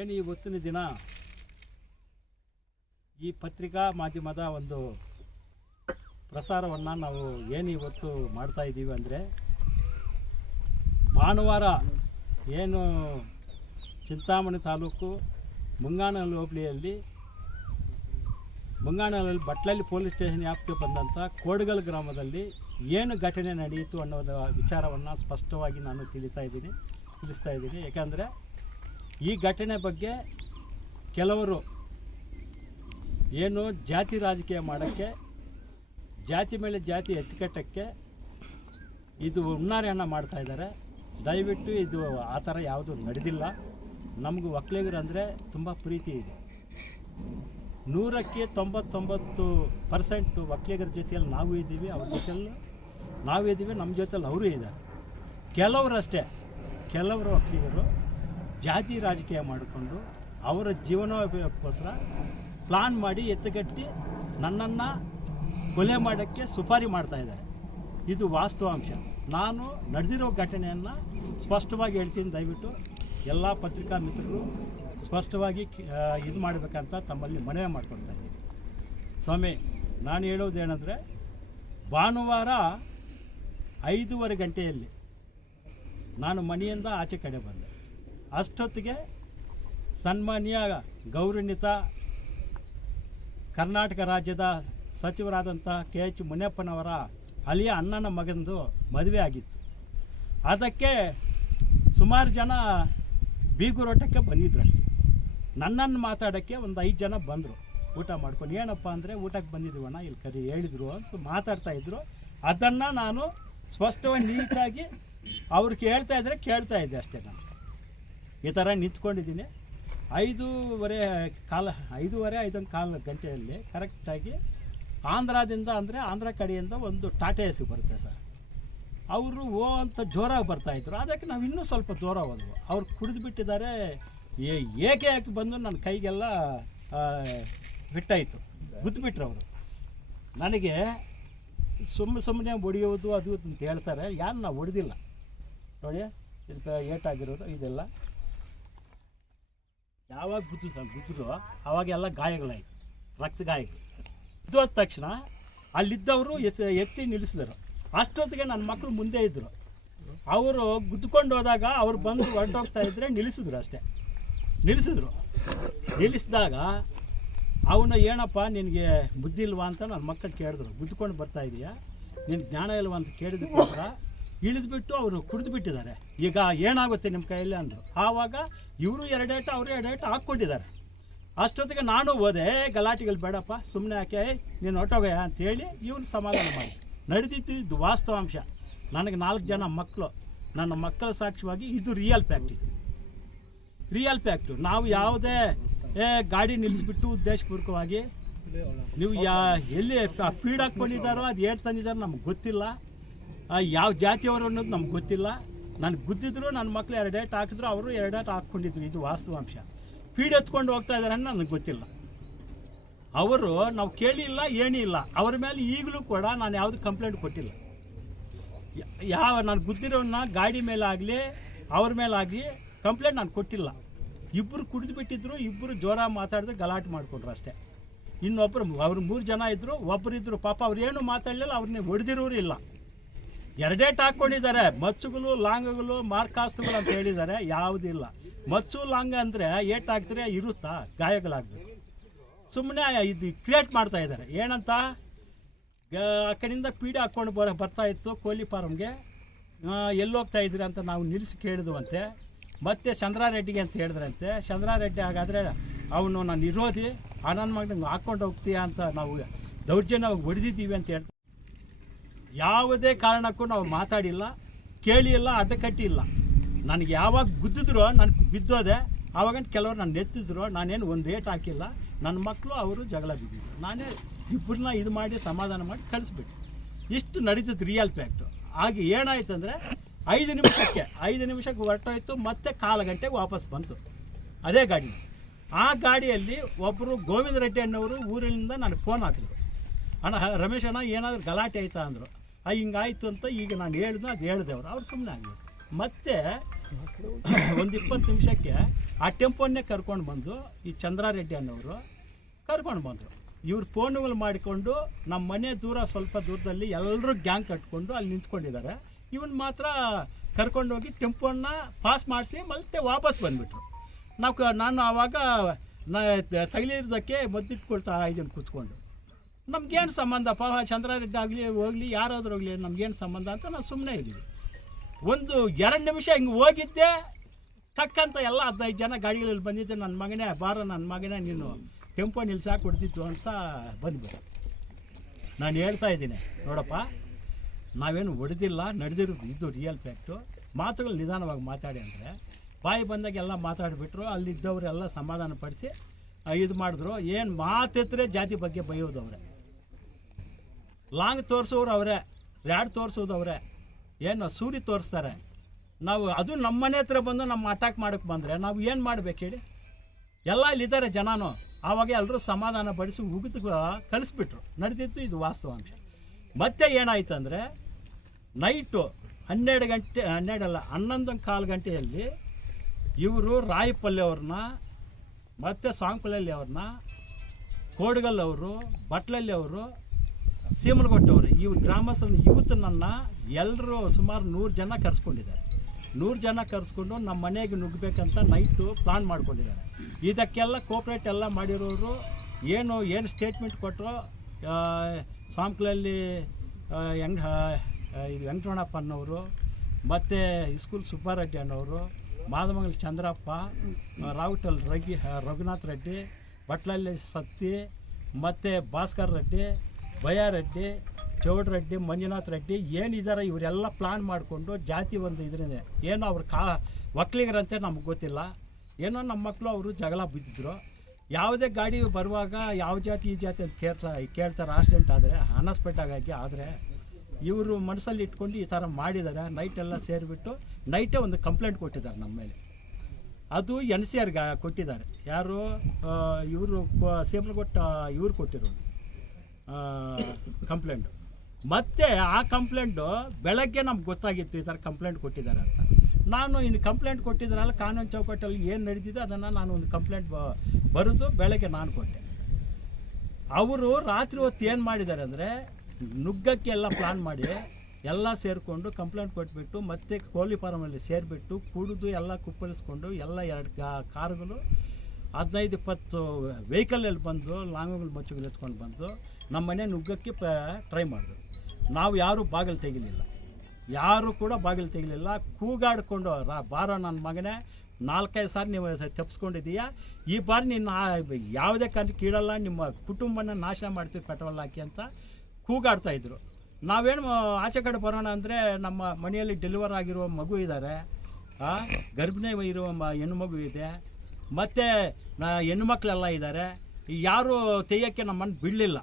ಏನು ಈ ಗೊತ್ತಿನ ದಿನ? ಈ ಪತ್ರಿಕಾ ಮಾಧ್ಯಮದ ಒಂದು ಪ್ರಸಾರವನ್ನು ನಾವು ಏನು ಇವತ್ತು ಮಾಡ್ತಾ ಇದ್ದೀವಿ ಅಂದರೆ, ಭಾನುವಾರ ಏನು ಚಿಂತಾಮಣಿ ತಾಲೂಕು ಮುಂಗಾನಹಳ್ಳಿ ಹೋಬಳಿಯಲ್ಲಿ, ಮುಂಗಾನಹಳ್ಳಿ ಬಟ್ಲಲ್ಲಿ ಪೊಲೀಸ್ ಸ್ಟೇಷನ್ ವ್ಯಾಪ್ತಿಗೆ ಬಂದಂಥ ಕೋಡ್ಗಲ್ ಗ್ರಾಮದಲ್ಲಿ ಏನು ಘಟನೆ ನಡೆಯಿತು ಅನ್ನೋದ ವಿಚಾರವನ್ನು ಸ್ಪಷ್ಟವಾಗಿ ನಾನು ತಿಳಿತಾ ಇದ್ದೀನಿ, ತಿಳಿಸ್ತಾ ಇದ್ದೀನಿ. ಯಾಕಂದರೆ ಈ ಘಟನೆ ಬಗ್ಗೆ ಕೆಲವರು ಏನು ಜಾತಿ ರಾಜಕೀಯ ಮಾಡೋಕ್ಕೆ, ಜಾತಿ ಮೇಲೆ ಜಾತಿ ಎತ್ತಿಕಟ್ಟಕ್ಕೆ ಇದು ಹುನ್ನಾರೆಯನ್ನು ಮಾಡ್ತಾ ಇದ್ದಾರೆ. ದಯವಿಟ್ಟು ಇದು ಆ ಥರ ಯಾವುದು ನಡೆದಿಲ್ಲ. ನಮಗೂ ಒಕ್ಕಲಿಗರು ಅಂದರೆ ತುಂಬ ಪ್ರೀತಿ ಇದೆ. ನೂರಕ್ಕೆ ತೊಂಬತ್ತೊಂಬತ್ತು ಪರ್ಸೆಂಟು ಒಕ್ಕಲಿಗರ ಜೊತೆಯಲ್ಲಿ ನಾವು ಇದ್ದೀವಿ, ಅವ್ರ ಜೊತೆಯಲ್ಲಿ ನಾವು ಇದ್ದೀವಿ, ನಮ್ಮ ಜೊತೆಯಲ್ಲಿ ಅವರು ಇದ್ದಾರೆ. ಕೆಲವರು ಅಷ್ಟೇ ಕೆಲವರು ಒಕ್ಕಲಿಗರು ಜಾತಿ ರಾಜಕೀಯ ಮಾಡಿಕೊಂಡು ಅವರ ಜೀವನೋಪಯೋಗಕ್ಕೋಸ್ಕರ ಪ್ಲಾನ್ ಮಾಡಿ ಎತ್ತುಗಟ್ಟಿ ನನ್ನನ್ನು ಕೊಲೆ ಮಾಡೋಕ್ಕೆ ಸುಪಾರಿ ಮಾಡ್ತಾ ಇದ್ದಾರೆ. ಇದು ವಾಸ್ತವಾಂಶ. ನಾನು ನಡೆದಿರೋ ಘಟನೆಯನ್ನು ಸ್ಪಷ್ಟವಾಗಿ ಹೇಳ್ತೀನಿ. ದಯವಿಟ್ಟು ಎಲ್ಲ ಪತ್ರಿಕಾ ಮಿತ್ರರು ಸ್ಪಷ್ಟವಾಗಿ ಇದು ಮಾಡಬೇಕಂತ ತಮ್ಮಲ್ಲಿ ಮನವಿ ಮಾಡ್ಕೊಳ್ತಾ ಇದ್ದೀನಿ. ಸ್ವಾಮಿ, ನಾನು ಹೇಳೋದೇನೆಂದರೆ ಭಾನುವಾರ ಐದೂವರೆ ಗಂಟೆಯಲ್ಲಿ ನಾನು ಮನೆಯಿಂದ ಆಚೆ ಕಡೆ ಬಂದೆ. ಅಷ್ಟೊತ್ತಿಗೆ ಸನ್ಮಾನ್ಯ ಗೌರವಾನ್ವಿತ ಕರ್ನಾಟಕ ರಾಜ್ಯದ ಸಚಿವರಾದಂಥ ಕೆ ಎಚ್ ಮುನಿಯಪ್ಪನವರ ಅಲಿಯ ಅಣ್ಣನ ಮಗನದು ಮದುವೆ ಆಗಿತ್ತು. ಅದಕ್ಕೆ ಸುಮಾರು ಜನ ಬೀಗುರೋಟಕ್ಕೆ ಬಂದಿದ್ರು. ನನ್ನನ್ನು ಮಾತಾಡೋಕ್ಕೆ ಒಂದು ಐದು ಜನ ಬಂದರು. ಊಟ ಮಾಡ್ಕೊಂಡು, ಏನಪ್ಪ ಅಂದರೆ ಊಟಕ್ಕೆ ಬಂದಿದ್ದೀವಣ್ಣ ಇಲ್ಲಿ ಕರಿ ಹೇಳಿದರು ಅಂತ ಮಾತಾಡ್ತಾ ಇದ್ರು. ಅದನ್ನು ನಾನು ಸ್ಪಷ್ಟವಾಗಿ ನೀಟಾಗಿ ಅವ್ರು ಕೇಳ್ತಾ ಇದ್ರೆ ಕೇಳ್ತಾ ಇದ್ದೆ ಅಷ್ಟೇ ನಾನು. ಈ ಥರ ನಿಂತ್ಕೊಂಡಿದ್ದೀನಿ. ಐದೂವರೆ ಕಾಲ, ಐದೂವರೆ, ಐದೊಂದು ಕಾಲ ಗಂಟೆಯಲ್ಲಿ ಕರೆಕ್ಟಾಗಿ ಆಂಧ್ರದಿಂದ ಅಂದರೆ ಆಂಧ್ರ ಕಡೆಯಿಂದ ಒಂದು ಟಾಟಾ ಎಸಿ ಬರುತ್ತೆ ಸರ್. ಅವರು ಓ ಅಂತ ಜೋರಾಗಿ ಬರ್ತಾಯಿದ್ರು ಅದಕ್ಕೆ ನಾವು ಇನ್ನೂ ಸ್ವಲ್ಪ ದೂರ ಹೋದ್ವು. ಅವ್ರು ಕುಡಿದು ಬಿಟ್ಟಿದ್ದಾರೆ. ಏಕೆ ಯಾಕೆ ಬಂದು ನನ್ನ ಕೈಗೆಲ್ಲ ಬಿಟ್ಟಾಯಿತು ಗುದ್ದುಬಿಟ್ರು ಅವರು. ನನಗೆ ಸುಮ್ಮನೆ ಸುಮ್ಮನೆ ಹೊಡೆಯೋದು ಅದು ಅಂತ ಹೇಳ್ತಾರೆ. ಯಾರು ನಾವು ಹೊಡೆದಿಲ್ಲ. ನೋಡಿ, ಇದಕ್ಕೆ ಏಟಾಗಿರೋದು, ಇದೆಲ್ಲ. ಯಾವಾಗ ಗುದ್ದು ಗುದ್ದರು ಅವಾಗೆಲ್ಲ ಗಾಯಗಳಾಯಿತು. ರಕ್ತ ಗಾಯಗಳು ಇದು ಹೋದ ತಕ್ಷಣ ಅಲ್ಲಿದ್ದವರು ಎತ್ ಎತ್ತಿ ನಿಲ್ಲಿಸಿದರು. ಅಷ್ಟೊತ್ತಿಗೆ ನನ್ನ ಮಕ್ಕಳು ಮುಂದೆ ಇದ್ದರು ಅವರು ಗುದ್ದುಕೊಂಡು ಹೋದಾಗ ಅವ್ರು ಬಂದು ಹೊರಟೋಗ್ತಾ ಇದ್ದರೆ ನಿಲ್ಲಿಸಿದ್ರು ಅಷ್ಟೇ. ನಿಲ್ಲಿಸಿದ್ರು. ನಿಲ್ಲಿಸಿದಾಗ ಅವನು ಏನಪ್ಪ, ನಿನಗೆ ಬುದ್ಧಿ ಇಲ್ವಾ ಅಂತ ನನ್ನ ಮಕ್ಕಳು ಕೇಳಿದ್ರು. ಗುದ್ದುಕೊಂಡು ಬರ್ತಾ ಇದೆಯಾ? ನಿನ್ನ ಜ್ಞಾನ ಇಲ್ವಾ ಅಂತ ಕೇಳಿದಕ್ಕೋಸ್ಕರ ಇಳಿದ್ಬಿಟ್ಟು ಅವರು ಕುಡಿದು ಬಿಟ್ಟಿದ್ದಾರೆ ಈಗ ಏನಾಗುತ್ತೆ ನಿಮ್ಮ ಕೈಯಲ್ಲಿ ಅಂದರು. ಆವಾಗ ಇವರು ಎರಡೇಟು ಅವರು ಎರಡೇಟು ಹಾಕ್ಕೊಂಡಿದ್ದಾರೆ. ಅಷ್ಟೊತ್ತಿಗೆ ನಾನು ಹೋದೆ "ಏ, ಗಲಾಟೆಗಳು ಬೇಡಪ್ಪ ಸುಮ್ಮನೆ ಹಾಕಿ ನೀನು ಹೊಟ್ಟೋಗಯ್ಯ ಅಂತೇಳಿ ಇವನು ಸಮಾಧಾನ ಮಾಡಿ ನಡೆದಿದ್ದು ವಾಸ್ತವಾಂಶ. ನನಗೆ ನಾಲ್ಕು ಜನ ಮಕ್ಕಳು ನನ್ನ ಮಕ್ಕಳ ಸಾಕ್ಷಿವಾಗಿ ಇದು ರಿಯಲ್ ಫ್ಯಾಕ್ಟ್ ಇದು. ರಿಯಲ್ ಫ್ಯಾಕ್ಟು ನಾವು ಯಾವುದೇ ಏ ಗಾಡಿ ನಿಲ್ಲಿಸ್ಬಿಟ್ಟು ಉದ್ದೇಶಪೂರ್ವಕವಾಗಿ ನೀವು ಯಾ ಎಲ್ಲಿ ಫೀಡ್ ಹಾಕ್ಕೊಂಡಿದ್ದಾರೋ ಅದು ಏಟ್ ತಂದಿದ್ದಾರೋ ನಮ್ಗೆ ಗೊತ್ತಿಲ್ಲ. ಯಾವ ಜಾತಿಯವರು ಅನ್ನೋದು ನಮ್ಗೆ ಗೊತ್ತಿಲ್ಲ. ನಾನು ಗುದ್ದಿದ್ರು ನನ್ನ ಮಕ್ಕಳು ಎರಡು ಏಟ್ ಹಾಕಿದ್ರು, ಅವರು ಎರಡು ಏಟ್ ಹಾಕ್ಕೊಂಡಿದ್ರು. ಇದು ವಾಸ್ತವಾಂಶ ಫೀಡ್ ಎತ್ಕೊಂಡು ಹೋಗ್ತಾ ಇದ್ದಾರೆ ಅನ್ನೋ ನನಗೆ ಗೊತ್ತಿಲ್ಲ. ಅವರು ನಾವು ಕೇಳಿಲ್ಲ, ಏನಿಲ್ಲ. ಅವ್ರ ಮೇಲೆ ಈಗಲೂ ಕೂಡ ನಾನು ಯಾವುದು ಕಂಪ್ಲೇಂಟ್ ಕೊಟ್ಟಿಲ್ಲ. ಯಾವ ನಾನು ಗುದ್ದಿರೋನ್ನ ಗಾಡಿ ಮೇಲೆ ಆಗಲಿ ಅವ್ರ ಮೇಲೆ ಆಗಲಿ ಕಂಪ್ಲೇಂಟ್ ನಾನು ಕೊಟ್ಟಿಲ್ಲ. ಇಬ್ಬರು ಕುಡಿದು ಬಿಟ್ಟಿದ್ರು ಇಬ್ಬರು ಜೋರ ಮಾತಾಡಿದ್ರೆ ಗಲಾಟೆ ಮಾಡಿಕೊಂಡ್ರು ಅಷ್ಟೇ. ಇನ್ನೊಬ್ಬರು ಅವ್ರು ಮೂರು ಜನ ಇದ್ದರು ಒಬ್ಬರಿದ್ದರು ಪಾಪ ಅವ್ರು ಏನು ಮಾತಾಡಲಿಲ್ಲ ಅವ್ರನ್ನ ಹೊಡೆದಿರೋರು ಇಲ್ಲ. ಎರಡೇಟ್ ಹಾಕ್ಕೊಂಡಿದ್ದಾರೆ ಮಚ್ಚುಗಳು, ಲಾಂಗ್ಗಳು, ಮಾರ್ಕಾಸ್ತುಗಳು ಅಂತ ಹೇಳಿದ್ದಾರೆ. ಯಾವುದಿಲ್ಲ. ಮಚ್ಚು, ಲಾಂಗ್ ಅಂದರೆ ಏಟ್ ಹಾಕಿದ್ರೆ ಇರುತ್ತಾ? ಗಾಯಗಳಾಗಬೇಕು. ಸುಮ್ಮನೆ ಇದು ಕ್ರಿಯೇಟ್ ಮಾಡ್ತಾ ಇದ್ದಾರೆ. ಏನಂತ? ಆ ಕಡೆಯಿಂದ ಪೀಡೆ ಹಾಕ್ಕೊಂಡು ಬರ, ಬರ್ತಾ ಇತ್ತು ಕೋಳಿ ಫಾರಮ್ಗೆ ಎಲ್ಲಿ ಹೋಗ್ತಾ ಇದ್ದೀರಿ ಅಂತ ನಾವು ನಿಲ್ಲಿಸಿ ಕೇಳಿದ್ವಂತೆ. ಮತ್ತೆ ಚಂದ್ರಾರೆಡ್ಡಿಗೆ ಅಂತ ಹೇಳಿದ್ರಂತೆ. ಚಂದ್ರಾರೆಡ್ಡಿ ಹಾಗಾದರೆ ಅವನು ನಾನು ಇರೋದಿ ಆನಂದ್ ಮಗನಿಗೆ ಹಾಕ್ಕೊಂಡು ಹೋಗ್ತೀಯಾ ಅಂತ ನಾವು ದೌರ್ಜನ್ಯವಾಗಿ ಹೊಡೆದಿದ್ದೀವಿ ಅಂತ ಹೇಳ್ತಾರೆ ಯಾವುದೇ ಕಾರಣಕ್ಕೂ ನಾವು ಮಾತಾಡಿಲ್ಲ, ಕೇಳಿಲ್ಲ, ಅಡ್ಡಕಟ್ಟಿಲ್ಲ. ನನಗೆ ಯಾವಾಗ ಗುದ್ದಿದ್ರು ನನಗೆ ಬಿದ್ದೋದೆ, ಆವಾಗ ಕೆಲವರು ನನ್ನ ಎತ್ತಿದ್ರು ನಾನೇನು ಒಂದು ಏಟ್ ಹಾಕಿಲ್ಲ. ನನ್ನ ಮಕ್ಕಳು ಅವರು ಜಗಳ ಬಿದ್ದಿದ್ರು. ನಾನೇ ಇಬ್ಬರನ್ನ ಇದು ಮಾಡಿ, ಸಮಾಧಾನ ಮಾಡಿ ಕಳಿಸ್ಬಿಟ್ಟು. ಇಷ್ಟು ನಡೀತದೆ ರಿಯಲ್ ಫ್ಯಾಕ್ಟು ಹಾಗೆ ಏನಾಯ್ತು ಅಂದರೆ, ಐದು ನಿಮಿಷಕ್ಕೆ ಐದು ನಿಮಿಷಕ್ಕೆ ಹೊರಟೋಯ್ತು, ಮತ್ತೆ ಕಾಲು ಗಂಟೆಗೆ ವಾಪಸ್ ಬಂತು. ಅದೇ ಗಾಡಿ. ಆ ಗಾಡಿಯಲ್ಲಿ ಒಬ್ಬರು ಗೋವಿಂದ ರೆಡ್ಡಿ ಅಣ್ಣವರು ಊರಿನಿಂದ ನನಗೆ ಫೋನ್ ಹಾಕಿದ್ರು. ಅಣ್ಣ, ರಮೇಶ್ ಅಣ್ಣ, ಏನಾದರೂ ಗಲಾಟೆ ಆಯ್ತಾ ಅಂದರು. ಹಿಂಗಾಯ್ತು ಅಂತ ಈಗ ನಾನು ಹೇಳ್ದೆ ಅದು ಹೇಳಿದೆ ಅವರು. ಅವ್ರು ಸುಮ್ಮನೆ ಆಗಿದ್ರು ಮತ್ತೆ ಒಂದು ಇಪ್ಪತ್ತು ನಿಮಿಷಕ್ಕೆ ಆ ಟೆಂಪೋನ್ನೇ ಕರ್ಕೊಂಡು ಬಂದು ಈ ಚಂದ್ರಾರೆಡ್ಡಿ ಅನ್ನೋರು ಕರ್ಕೊಂಡು ಬಂದರು. ಇವ್ರು ಫೋನುಗಳು ಮಾಡಿಕೊಂಡು ನಮ್ಮ ಮನೆ ದೂರ ಸ್ವಲ್ಪ ದೂರದಲ್ಲಿ ಎಲ್ಲರೂ ಗ್ಯಾಂಗ್ ಕಟ್ಕೊಂಡು ಅಲ್ಲಿ ನಿಂತ್ಕೊಂಡಿದ್ದಾರೆ. ಇವನ್ ಮಾತ್ರ ಕರ್ಕೊಂಡೋಗಿ ಟೆಂಪೋನ ಪಾಸ್ ಮಾಡಿಸಿ ಮತ್ತೆ ವಾಪಸ್ ಬಂದ್ಬಿಟ್ರು. ನಾವು ನಾನು ಆವಾಗ ನಾ ತಗಲಿರೋದಕ್ಕೆ ಮದ್ದಿಟ್ಕೊಳ್ತಾ ಇದ್ದೀನಿ ಕೂತ್ಕೊಂಡು. ನಮ್ಗೇನು ಸಂಬಂಧಪ್ಪ ಚಂದ್ರಾರೆಡ್ಡಿ ಆಗಲಿ, ಹೋಗಲಿ, ಯಾರಾದರೂ ಹೋಗಲಿ ನಮ್ಗೇನು ಸಂಬಂಧ ಅಂತ ನಾವು ಸುಮ್ಮನೆ ಇದ್ದೀವಿ. ಒಂದು ಎರಡು ನಿಮಿಷ ಹಿಂಗೆ ಹೋಗಿದ್ದೆ, ತಕ್ಕಂತ ಎಲ್ಲ ಹದಿನೈದು ಜನ ಗಾಡಿಗಳಲ್ಲಿ ಬಂದಿದ್ದೆ. ನನ್ನ ಮಗನೇ, ಬಾರ ನನ್ನ ಮಗನೇ, ನೀನು ಟೆಂಪೋ ನಿಲ್ಸಾಕ್ ಕೊಡ್ತಿತ್ತು ಅಂತ ಬಂದ್ಬಿಟ್ಟು ನಾನು ಹೇಳ್ತಾ ಇದ್ದೀನಿ, ನೋಡಪ್ಪ, ನಾವೇನು ಹೊಡೆದಿಲ್ಲ, ನಡೆದಿರೋದು ಇದು ರಿಯಲ್ ಫ್ಯಾಕ್ಟು ಮಾತುಗಳು ನಿಧಾನವಾಗಿ ಮಾತಾಡಿ ಅಂದರೆ, ಬಾಯಿ ಬಂದಾಗ ಎಲ್ಲ ಮಾತಾಡಿಬಿಟ್ರು, ಅಲ್ಲಿದ್ದವರೆಲ್ಲ ಸಮಾಧಾನ ಪಡಿಸಿ ಇದು ಮಾಡಿದ್ರು. ಏನು ಮಾತಿದ್ರೆ ಜಾತಿ ಬಗ್ಗೆ ಬೈಯೋದವ್ರೆ. ಲಾಂಗ್ ತೋರಿಸೋರು ಅವರೇ, ರ್ಯಾಡ್ ತೋರಿಸೋದು ಅವರೇ. ಏನು ಸೂರಿ ತೋರಿಸ್ತಾರೆ? ನಾವು ಅದು ನಮ್ಮ ಮನೆ ಹತ್ರ ಬಂದು ನಮ್ಮ ಅಟ್ಯಾಕ್ ಮಾಡೋಕ್ಕೆ ಬಂದರೆ ನಾವು ಏನು ಮಾಡ್ಬೇಕು ಹೇಳಿ? ಎಲ್ಲ ಇಲ್ಲಿದ್ದಾರೆ ಜನನೂ. ಆವಾಗ ಎಲ್ಲರೂ ಸಮಾಧಾನ ಪಡಿಸಿ ಉಗಿದು ಕಳಿಸ್ಬಿಟ್ರು. ನಡೆದಿತ್ತು ಇದು ವಾಸ್ತವಾಂಶ. ಮತ್ತೆ ಏನಾಯ್ತು ಅಂದರೆ ನೈಟು ಹನ್ನೆರಡು ಗಂಟೆ ಹನ್ನೆರಡಲ್ಲ ಹನ್ನೊಂದು ಕಾಲು ಗಂಟೆಯಲ್ಲಿ ಇವರು ರಾಯಪಲ್ಲಿ ಅವ್ರನ್ನ, ಮತ್ತು ಸಾಂಗ್ಪಲ್ಲಿ ಅವ್ರನ್ನ, ಕೋಡ್ಗಲ್ ಅವರು, ಬಟ್ಲಲ್ಲಿ ಅವರು ಸೀಮಲಗೊಟ್ಟವರು ಈ ಗ್ರಾಮಸ್ಥರ, ಯೂತ್ನನ್ನು ಎಲ್ಲರೂ ಸುಮಾರು ನೂರು ಜನ ಕರೆಸ್ಕೊಂಡಿದ್ದಾರೆ. ನೂರು ಜನ ಕರೆಸ್ಕೊಂಡು ನಮ್ಮ ಮನೆಗೆ ನುಗ್ಗಬೇಕಂತ ನೈಟು ಪ್ಲಾನ್ ಮಾಡ್ಕೊಂಡಿದ್ದಾರೆ. ಇದಕ್ಕೆಲ್ಲ ಕೋಪ್ರೇಟ್ ಎಲ್ಲ ಮಾಡಿರೋರು ಏನು ಏನು ಸ್ಟೇಟ್ಮೆಂಟ್ ಕೊಟ್ಟರು ಸಾಂಪ್ಲಲ್ಲಿ ಹೆಂಗ ಇದು ವೆಂಕಟರಣಪ್ಪ ಅನ್ನೋರು, ಮತ್ತು ಇಸ್ಕೂಲ್ ಸುಬ್ಬಾರೆಡ್ಡಿ ಅನ್ನೋರು, ಮಾದಮಂಗಲ ಚಂದ್ರಪ್ಪ ರಾವುಟಲ್ ರಗಿ ರಘುನಾಥ್ ರೆಡ್ಡಿ ಬಟ್ಲಲ್ಲಿ ಸತ್ತಿ, ಮತ್ತು ಭಾಸ್ಕರ್ ರೆಡ್ಡಿ ಬಯ್ಯಾರೆಡ್ಡಿ ಚೌಡ್ ರೆಡ್ಡಿ ಮಂಜುನಾಥ್ ರೆಡ್ಡಿ ಏನಿದ್ದಾರೆ ಇವರೆಲ್ಲ ಪ್ಲಾನ್ ಮಾಡಿಕೊಂಡು ಜಾತಿ ಒಂದು ಇದರಿಂದ ಏನೋ ಅವ್ರು ಕಾ ಒಕ್ಕಲಿಗರಂತೆ ನಮ್ಗೆ ಗೊತ್ತಿಲ್ಲ. ಏನೋ ನಮ್ಮ ಮಕ್ಕಳು ಅವರು ಜಗಳ ಬಿದ್ದಿದ್ರು. ಯಾವುದೇ ಗಾಡಿ ಬರುವಾಗ ಯಾವ ಜಾತಿ, ಈ ಜಾತಿ ಅಂತ ಕೇಳ್ತಾ, ಕೇಳ್ತಾರೆ. ಆಕ್ಸಿಡೆಂಟ್ ಆದರೆ ಅನಸ್ಪೆಕ್ಟಾಗಿ ಆದರೆ ಇವರು ಮನಸ್ಸಲ್ಲಿ ಇಟ್ಕೊಂಡು ಈ ಥರ ಮಾಡಿದ್ದಾರೆ ನೈಟೆಲ್ಲ ಸೇರಿಬಿಟ್ಟು ನೈಟೇ ಒಂದು ಕಂಪ್ಲೇಂಟ್ ಕೊಟ್ಟಿದ್ದಾರೆ ನಮ್ಮ ಮೇಲೆ. ಅದು ಎನ್ ಸಿ ಆರ್ಗೆ ಕೊಟ್ಟಿದ್ದಾರೆ. ಯಾರು ಇವರು ಸೇಮಲಗೊಟ್ಟ, ಇವ್ರು ಕೊಟ್ಟಿರೋದು. ಕಂಪ್ಲೇಂಟು ಮತ್ತೆ ಆ ಕಂಪ್ಲೇಂಟು ಬೆಳಗ್ಗೆ ನಮ್ಗೆ ಗೊತ್ತಾಗಿತ್ತು ಈ ಥರ ಕಂಪ್ಲೇಂಟ್ ಕೊಟ್ಟಿದ್ದಾರೆ ಅಂತ. ನಾನು ಇನ್ನು ಕಂಪ್ಲೇಂಟ್ ಕೊಟ್ಟಿದ್ದಾರಲ್ಲ ಕಾನೂನು ಚೌಕಟ್ಟಲ್ಲಿ ಏನು ನಡೀತಿದೆ ಅದನ್ನು ನಾನು ಒಂದು ಕಂಪ್ಲೇಂಟ್ ಬರೆದು ಬೆಳಗ್ಗೆ ನಾನು ಕೊಟ್ಟೆ. ಅವರು ರಾತ್ರಿ ಹೊತ್ತು ಏನು ಮಾಡಿದ್ದಾರೆ ಅಂದರೆ, ನುಗ್ಗಕ್ಕೆ ಎಲ್ಲ ಪ್ಲಾನ್ ಮಾಡಿ, ಎಲ್ಲ ಸೇರಿಕೊಂಡು ಕಂಪ್ಲೇಂಟ್ ಕೊಟ್ಬಿಟ್ಟು, ಮತ್ತೆ ಕೋಳಿ ಫಾರಮಲ್ಲಿ ಸೇರಿಬಿಟ್ಟು, ಕುಡಿದು ಎಲ್ಲ ಕುಪ್ಪಳಿಸ್ಕೊಂಡು, ಎಲ್ಲ ಎರಡು ಕಾರುಗಳು ಹದಿನೈದು ಇಪ್ಪತ್ತು ವೆಹಿಕಲಲ್ಲಿ ಬಂದು ಲಾಂಗ್ಗಳು ಮಚ್ಚುಗಳು ಎತ್ಕೊಂಡು ಬಂದು ನಮ್ಮ ಮನೆ ನುಗ್ಗಕ್ಕೆ ಪ ಟ್ರೈ ಮಾಡಿದ್ರು. ನಾವು ಯಾರೂ ಬಾಗಿಲು ತೆಗಿಲಿಲ್ಲ. ಯಾರೂ ಕೂಡ ಬಾಗಿಲು ತೆಗಿಲಿಲ್ಲ. ಕೂಗಾಡಿಕೊಂಡು, ರಾ, ಬಾರೋ ನನ್ನ ಮಗನೇ, ನಾಲ್ಕೈದು ಸಾರಿ ನೀವು ತಪ್ಪಿಸ್ಕೊಂಡಿದ್ದೀಯಾ ಈ ಬಾರಿ ನಿನ್ನ ಯಾವುದೇ ಕಾರಣಕ್ಕೆ ಕೀಳಲ್ಲ. ನಿಮ್ಮ ಕುಟುಂಬನ ನಾಶ ಮಾಡ್ತೀವಿ, ಪೆಟ್ರೋಲ್ ಹಾಕಿ ಅಂತ ಕೂಗಾಡ್ತಾ ಇದ್ದರು ನಾವೇನು ಆಚೆ ಕಡೆ ಬರೋಣ ಅಂದರೆ ನಮ್ಮ ಮನೆಯಲ್ಲಿ ಡೆಲಿವರ್ ಆಗಿರುವ ಮಗು ಇದ್ದಾರೆ ಗರ್ಭಿಣಿ ಇರುವ ಮ, ಹೆಣ್ಣು ಮಗು ಇದೆ. ಮತ್ತು ಹೆಣ್ಣು ಮಕ್ಕಳೆಲ್ಲ ಇದ್ದಾರೆ ಯಾರೂ ತೆಯ್ಯಕ್ಕೆ ನಮ್ಮನ್ನು ಬಿಡಲಿಲ್ಲ.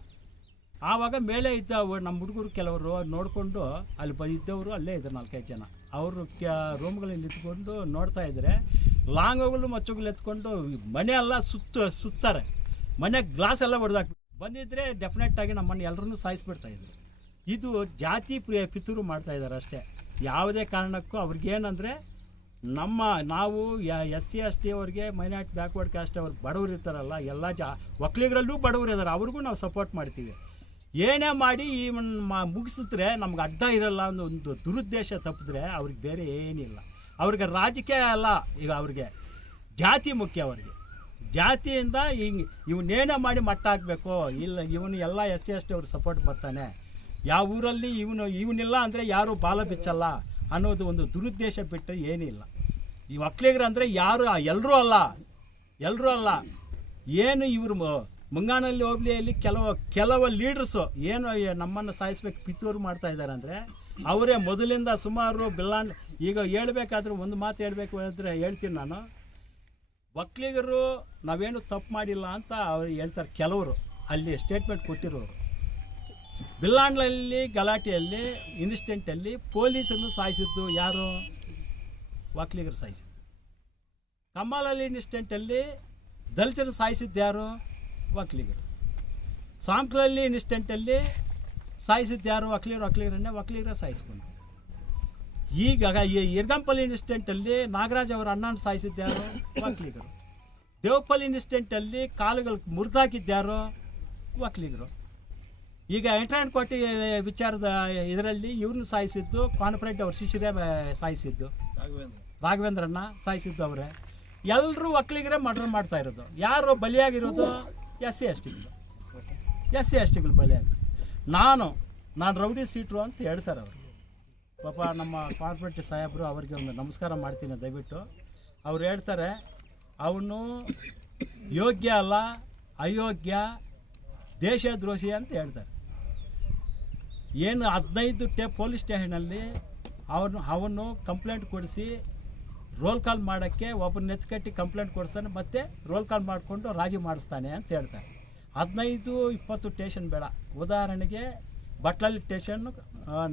ಆವಾಗ ಮೇಲೆ ಇದ್ದ ನಮ್ಮ ಹುಡುಗರು ಕೆಲವರು ನೋಡಿಕೊಂಡು ಅಲ್ಲಿ ಬಂದಿದ್ದವರು ಅಲ್ಲೇ ಇದ್ದರು ನಾಲ್ಕೈದು ಜನ. ಅವರು ಕ್ಯಾ ರೂಮ್ಗಳಲ್ಲಿ ನಿಂತ್ಕೊಂಡು ನೋಡ್ತಾ ಇದ್ದರೆ ಲಾಂಗಗಳು ಮಚ್ಚುಗಳು ಎತ್ಕೊಂಡು ಮನೆ ಎಲ್ಲ ಸುತ್ತ, ಸುತ್ತಾರೆ. ಮನೆ ಗ್ಲಾಸ್ ಎಲ್ಲ ಹೊಡೆದಾಕ್ ಬಂದಿದ್ದರೆ ಡೆಫಿನೆಟ್ಟಾಗಿ ನಮ್ಮನ್ನು ಎಲ್ಲರನ್ನೂ ಸಾಯಿಸ್ಬಿಡ್ತಾ ಇದ್ರು. ಇದು ಜಾತಿ ಪ್ರಿಯ ಪಿತೂರು ಮಾಡ್ತಾ ಇದ್ದಾರೆ ಅಷ್ಟೇ. ಯಾವುದೇ ಕಾರಣಕ್ಕೂ ಅವ್ರಿಗೇನಂದರೆ ನಮ್ಮ, ನಾವು ಎಸ್ ಸಿ, ಎಸ್ ಟಿ ಅವ್ರಿಗೆ, ಮೈನಾರಿಟಿ ಬ್ಯಾಕ್ವರ್ಡ್ ಕ್ಯಾಸ್ಟ್ ಅವ್ರು ಬಡವರು ಇರ್ತಾರಲ್ಲ, ಎಲ್ಲ ಜಾ, ಒಕ್ಕಲಿಗರಲ್ಲೂ ಬಡವರು ಇದ್ದಾರೆ ಅವ್ರಿಗೂ ನಾವು ಸಪೋರ್ಟ್ ಮಾಡ್ತೀವಿ. ಏನೇ ಮಾಡಿ ಈ ಮುಗಿಸಿದ್ರೆ ನಮ್ಗೆ ಅಡ್ಡ ಇರಲ್ಲ ಅನ್ನೋ ಒಂದು ದುರುದ್ದೇಶ ತಪ್ಪಿದ್ರೆ ಅವ್ರಿಗೆ ಬೇರೆ ಏನಿಲ್ಲ. ಅವ್ರಿಗೆ ರಾಜಕೀಯ ಅಲ್ಲ ಈಗ ಅವ್ರಿಗೆ. ಜಾತಿ ಮುಖ್ಯ ಅವ್ರಿಗೆ. ಜಾತಿಯಿಂದ ಹಿಂಗೆ ಇವನ್ನೇನೇ ಮಾಡಿ ಮಟ್ಟ ಹಾಕಬೇಕು, ಇಲ್ಲ ಇವನು ಎಲ್ಲ ಎಸ್ ಸಿ ಎಸ್ ಟಿ ಅವ್ರ ಸಪೋರ್ಟ್ ಬರ್ತಾನೆ ಯಾವ ಊರಲ್ಲಿ ಇವನು ಇವನಿಲ್ಲ ಅಂದರೆ ಯಾರು ಬಾಲ ಬಿಚ್ಚಲ್ಲ ಅನ್ನೋದು ಒಂದು ದುರುದ್ದೇಶ ಬಿಟ್ಟರೆ ಏನಿಲ್ಲ. ಈ ಒಕ್ಕಲಿಗರು ಅಂದರೆ ಯಾರು ಎಲ್ಲರೂ ಅಲ್ಲ ಎಲ್ಲರೂ ಅಲ್ಲ. ಏನು ಇವರು ಮುಂಗಾನಲ್ಲಿ ಹೋಗ್ಲಿಯಲ್ಲಿ ಕೆಲವು ಕೆಲವು ಲೀಡರ್ಸು ಏನು ನಮ್ಮನ್ನು ಸಾಯಿಸ್ಬೇಕು ಪಿತೂರು ಮಾಡ್ತಾ ಇದ್ದಾರೆ ಅಂದರೆ ಅವರೇ ಮೊದಲಿಂದ ಸುಮಾರು ಬಿಲ್ಲಾಂಡ್ ಈಗ ಹೇಳ್ಬೇಕಾದ್ರೆ ಒಂದು ಮಾತು ಹೇಳಬೇಕು ಹೇಳಿದ್ರೆ ಹೇಳ್ತೀನಿ ನಾನು. ಒಕ್ಕಲಿಗರು ನಾವೇನು ತಪ್ಪು ಮಾಡಿಲ್ಲ ಅಂತ ಅವ್ರು ಹೇಳ್ತಾರೆ ಕೆಲವರು. ಅಲ್ಲಿ ಸ್ಟೇಟ್ಮೆಂಟ್ ಕೊಟ್ಟಿರೋರು. ಬಿಲ್ಲಾಂಡ್ಲಲ್ಲಿ ಗಲಾಟೆಯಲ್ಲಿ ಇನ್ಸಿಡೆಂಟಲ್ಲಿ ಪೊಲೀಸನ್ನು ಸಾಯಿಸಿದ್ದು ಯಾರು? ಒಕ್ಕಲಿಗರು ಸಾಯಿಸಿದ್ದು. ಕಮ್ಮಾಲಲ್ಲಿ ಇನ್ಸಿಡೆಂಟಲ್ಲಿ ದಲಿತರು ಸಾಯಿಸಿದ್ದು ಯಾರು? ಒಕ್ಕಲಿಗರು ಸಾಂಕ್ಲಲ್ಲಿ ನಿಸ್ಟೆಂಟಲ್ಲಿ ಸಾಯಿಸಿದ್ದು ಯಾರು? ಒಕ್ಕಲಿಗರು ಒಕ್ಕಲಿಗರನ್ನೇ ಒಕ್ಕಲಿಗರ ಸಾಯಿಸ್ಕೊಂಡು. ಈಗ ಈ ಇರ್ಗಂಪಲ್ಲಿ ಇನ್ಸ್ಟೆಂಟಲ್ಲಿ ನಾಗರಾಜ್ ಅವರ ಅಣ್ಣನ ಸಾಯಿಸಿದ್ದಾರೋ ಒಕ್ಕಲಿಗರು ದೇವಪಲ್ಲಿ ಇನ್ಸ್ಟೆಂಟಲ್ಲಿ ಕಾಲುಗಳು ಮುರಿದಾಕಿದ್ದಾರೋ ಒಕ್ಕಲಿಗರು ಈಗ ಎಂಟ್ರಾಂಡ್ ಕೋಟಿ ವಿಚಾರದ ಇದರಲ್ಲಿ ಇವ್ರನ್ನ ಸಾಯಿಸಿದ್ದು ಕಾನ್ಫರೆಂಟ್ ಅವ್ರ ಶಿಷ್ಯರೇ ಸಾಯಿಸಿದ್ದು. ರಾಘವೇಂದ್ರ. ರಾಘವೇಂದ್ರನ್ನ ಸಾಯಿಸಿದ್ದು ಅವರೇ. ಎಲ್ಲರೂ ಒಕ್ಕಲಿಗರೇ ಮರ್ಡರ್ ಮಾಡ್ತಾ ಇರೋದು. ಯಾರು ಬಲಿಯಾಗಿರೋದು? ಎಸ್ ಸಿ ಎಸ್ ಟಿಗಳು ಎಸ್ ಸಿ ಎಸ್ ಟಿಗಳು ಬಲಿಯಾಗಿ ನಾನು ನಾನು ರೌಡಿ ಸೀಟ್ರು ಅಂತ ಹೇಳ್ತಾರೆ ಅವರು. ಪಾಪ ನಮ್ಮ ಕಾರ್ಪೊರೇಟ್ ಸಾಹೇಬರು ಅವರಿಗೆ ಒಂದು ನಮಸ್ಕಾರ ಮಾಡ್ತೀನಿ ದಯವಿಟ್ಟು. ಅವ್ರು ಹೇಳ್ತಾರೆ, ಅವನು ಯೋಗ್ಯ ಅಲ್ಲ, ಅಯೋಗ್ಯ, ದೇಶದ್ರೋಹಿ ಅಂತ ಹೇಳ್ತಾರೆ. ಏನು ಹದಿನೈದು ಟೇ ಪೊಲೀಸ್ ಸ್ಟೇಷನಲ್ಲಿ ಅವನು ಅವನು ಕಂಪ್ಲೇಂಟ್ ಕೊಡಿಸಿ ರೋಲ್ ಕಾಲ್ ಮಾಡೋಕ್ಕೆ ಒಬ್ಬನ ಎತ್ಕಟ್ಟಿ ಕಂಪ್ಲೇಂಟ್ ಕೊಡ್ತಾನೆ ಮತ್ತು ರೋಲ್ ಕಾಲ್ ಮಾಡಿಕೊಂಡು ರಾಜಿ ಮಾಡಿಸ್ತಾನೆ ಅಂತ ಹೇಳ್ತಾರೆ. ಹದಿನೈದು ಇಪ್ಪತ್ತು ಸ್ಟೇಷನ್ ಬೇಡ. ಉದಾಹರಣೆಗೆ ಬಟ್ಲಲ್ಲಿ ಸ್ಟೇಷನ್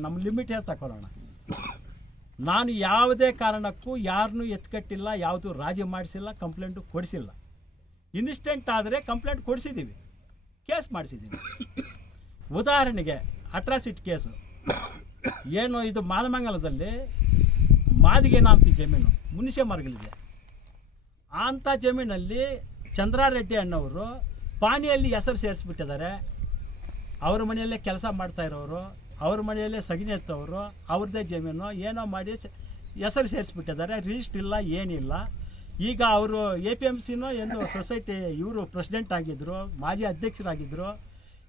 ನಮ್ಮ ಲಿಮಿಟೇ ತಗೊಳ್ಳೋಣ ನಾನು ಯಾವುದೇ ಕಾರಣಕ್ಕೂ ಯಾರನ್ನೂ ಎತ್ಕಟ್ಟಿಲ್ಲ, ಯಾವುದು ರಾಜಿ ಮಾಡಿಸಿಲ್ಲ ಕಂಪ್ಲೇಂಟು ಕೊಡಿಸಿಲ್ಲ. ಇನ್ಸ್ಟೆಂಟ್ ಆದರೆ ಕಂಪ್ಲೇಂಟ್ ಕೊಡಿಸಿದ್ದೀವಿ ಕೇಸ್ ಮಾಡಿಸಿದ್ದೀವಿ ಉದಾಹರಣೆಗೆ ಅಟ್ರಾಸಿಟಿ ಕೇಸು ಏನು ಇದು ಮಾಲಮಂಗಲದಲ್ಲಿ ಮಾದಿಗೆ ನಾಂತಿ ಜಮೀನು ಮುನಿಷೆ ಮಾರ್ಗಲಿದೆ ಅಂಥ ಜಮೀನಲ್ಲಿ ಚಂದ್ರಾರೆಡ್ಡಿ ಅಣ್ಣವರು ಪಾನಿಯಲ್ಲಿ ಹೆಸರು ಸೇರಿಸ್ಬಿಟ್ಟಿದ್ದಾರೆ. ಅವ್ರ ಮನೆಯಲ್ಲೇ ಕೆಲಸ ಮಾಡ್ತಾ ಇರೋರು, ಅವ್ರ ಮನೆಯಲ್ಲೇ ಸಗಣಿ ಎತ್ತವರು, ಅವ್ರದ್ದೇ ಜಮೀನು, ಏನೋ ಮಾಡಿ ಹೆಸರು ಸೇರಿಸ್ಬಿಟ್ಟಿದ್ದಾರೆ. ರಿಜಿಸ್ಟ್ರ್ ಇಲ್ಲ, ಏನಿಲ್ಲ. ಈಗ ಅವರು ಎ ಪಿ ಎಂ ಸಿನೋ ಎಂದು ಸೊಸೈಟಿ ಇವರು ಪ್ರೆಸಿಡೆಂಟ್ ಆಗಿದ್ದರು ಮಾಜಿ ಅಧ್ಯಕ್ಷರಾಗಿದ್ದರು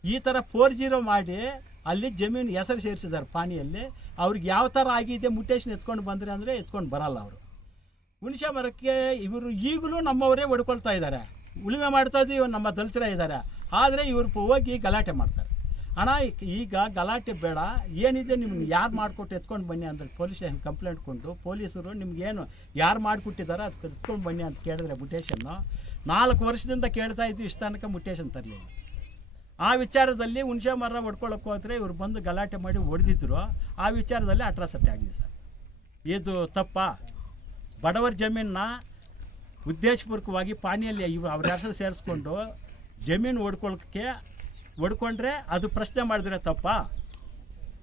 ಈ ಥರ ಫೋರ್ ಜೀರೋ ಮಾಡಿ ಅಲ್ಲಿ ಜಮೀನು ಹೆಸರು ಸೇರಿಸಿದ್ದಾರೆ ಪಾನಿಯಲ್ಲಿ. ಅವ್ರಿಗೆ ಯಾವ ಥರ ಆಗಿದೆ ಮುಟೇಶನ್ ಎತ್ಕೊಂಡು ಬಂದರೆ ಅಂದರೆ ಎತ್ಕೊಂಡು ಬರಲ್ಲ ಅವರು. ಹುಣಸೆ ಮರಕ್ಕೆ ಇವರು ಈಗಲೂ ನಮ್ಮವರೇ ಹೊಡ್ಕೊಳ್ತಾ ಇದ್ದಾರೆ. ಉಳುಮೆ ಮಾಡ್ತಾ ಇದ್ದೀವಿ ನಮ್ಮ ದಲಿತರ ಇದ್ದಾರೆ. ಆದರೆ ಇವರು ಹೋಗಿ ಗಲಾಟೆ ಮಾಡ್ತಾರೆ. ಅಣ್ಣ, ಈಗ ಗಲಾಟೆ ಬೇಡ. ಏನಿದೆ ನಿಮ್ಗೆ ಯಾರು ಮಾಡಿಕೊಟ್ಟು ಎತ್ಕೊಂಡು ಬನ್ನಿ ಅಂತ ಪೊಲೀಸ್ ಸ್ಟೇಷನ್ ಕಂಪ್ಲೇಂಟ್ ಕೊಂಡು ಪೊಲೀಸರು ನಿಮ್ಗೇನು ಯಾರು ಮಾಡಿಕೊಟ್ಟಿದ್ದಾರೆ ಅದಕ್ಕೆ ಎತ್ಕೊಂಡು ಬನ್ನಿ ಅಂತ ಕೇಳಿದ್ರೆ ಮುಟೇಶನ್ನು ನಾಲ್ಕು ವರ್ಷದಿಂದ ಕೇಳ್ತಾ ಇದ್ವಿ ಇಷ್ಟ ತನಕ ಮುಟೇಶನ್ ತರಲಿಲ್ಲ. ಆ ವಿಚಾರದಲ್ಲಿ ಹುಣಸೆ ಮರ ಹೊಡ್ಕೊಳ್ಳೋಕೆ ಹೋದರೆ ಇವ್ರು ಬಂದು ಗಲಾಟೆ ಮಾಡಿ ಹೊಡೆದಿದ್ರು. ಆ ವಿಚಾರದಲ್ಲಿ ಅಟ್ರಾಸಿಟಿ ಆಗಿದೆ ಸರ್. ಇದು ತಪ್ಪ. ಬಡವರ ಜಮೀನನ್ನ ಉದ್ದೇಶಪೂರ್ವಕವಾಗಿ ಪಾನಿಯಲ್ಲಿ ಇವ್ ಅವ್ರ ಹೆಸರು ಸೇರಿಸ್ಕೊಂಡು ಜಮೀನು ಹೊಡ್ಕೊಳ್ಳೋಕ್ಕೆ ಹೊಡ್ಕೊಂಡ್ರೆ ಅದು ಪ್ರಶ್ನೆ ಮಾಡಿದ್ರೆ ತಪ್ಪಾ.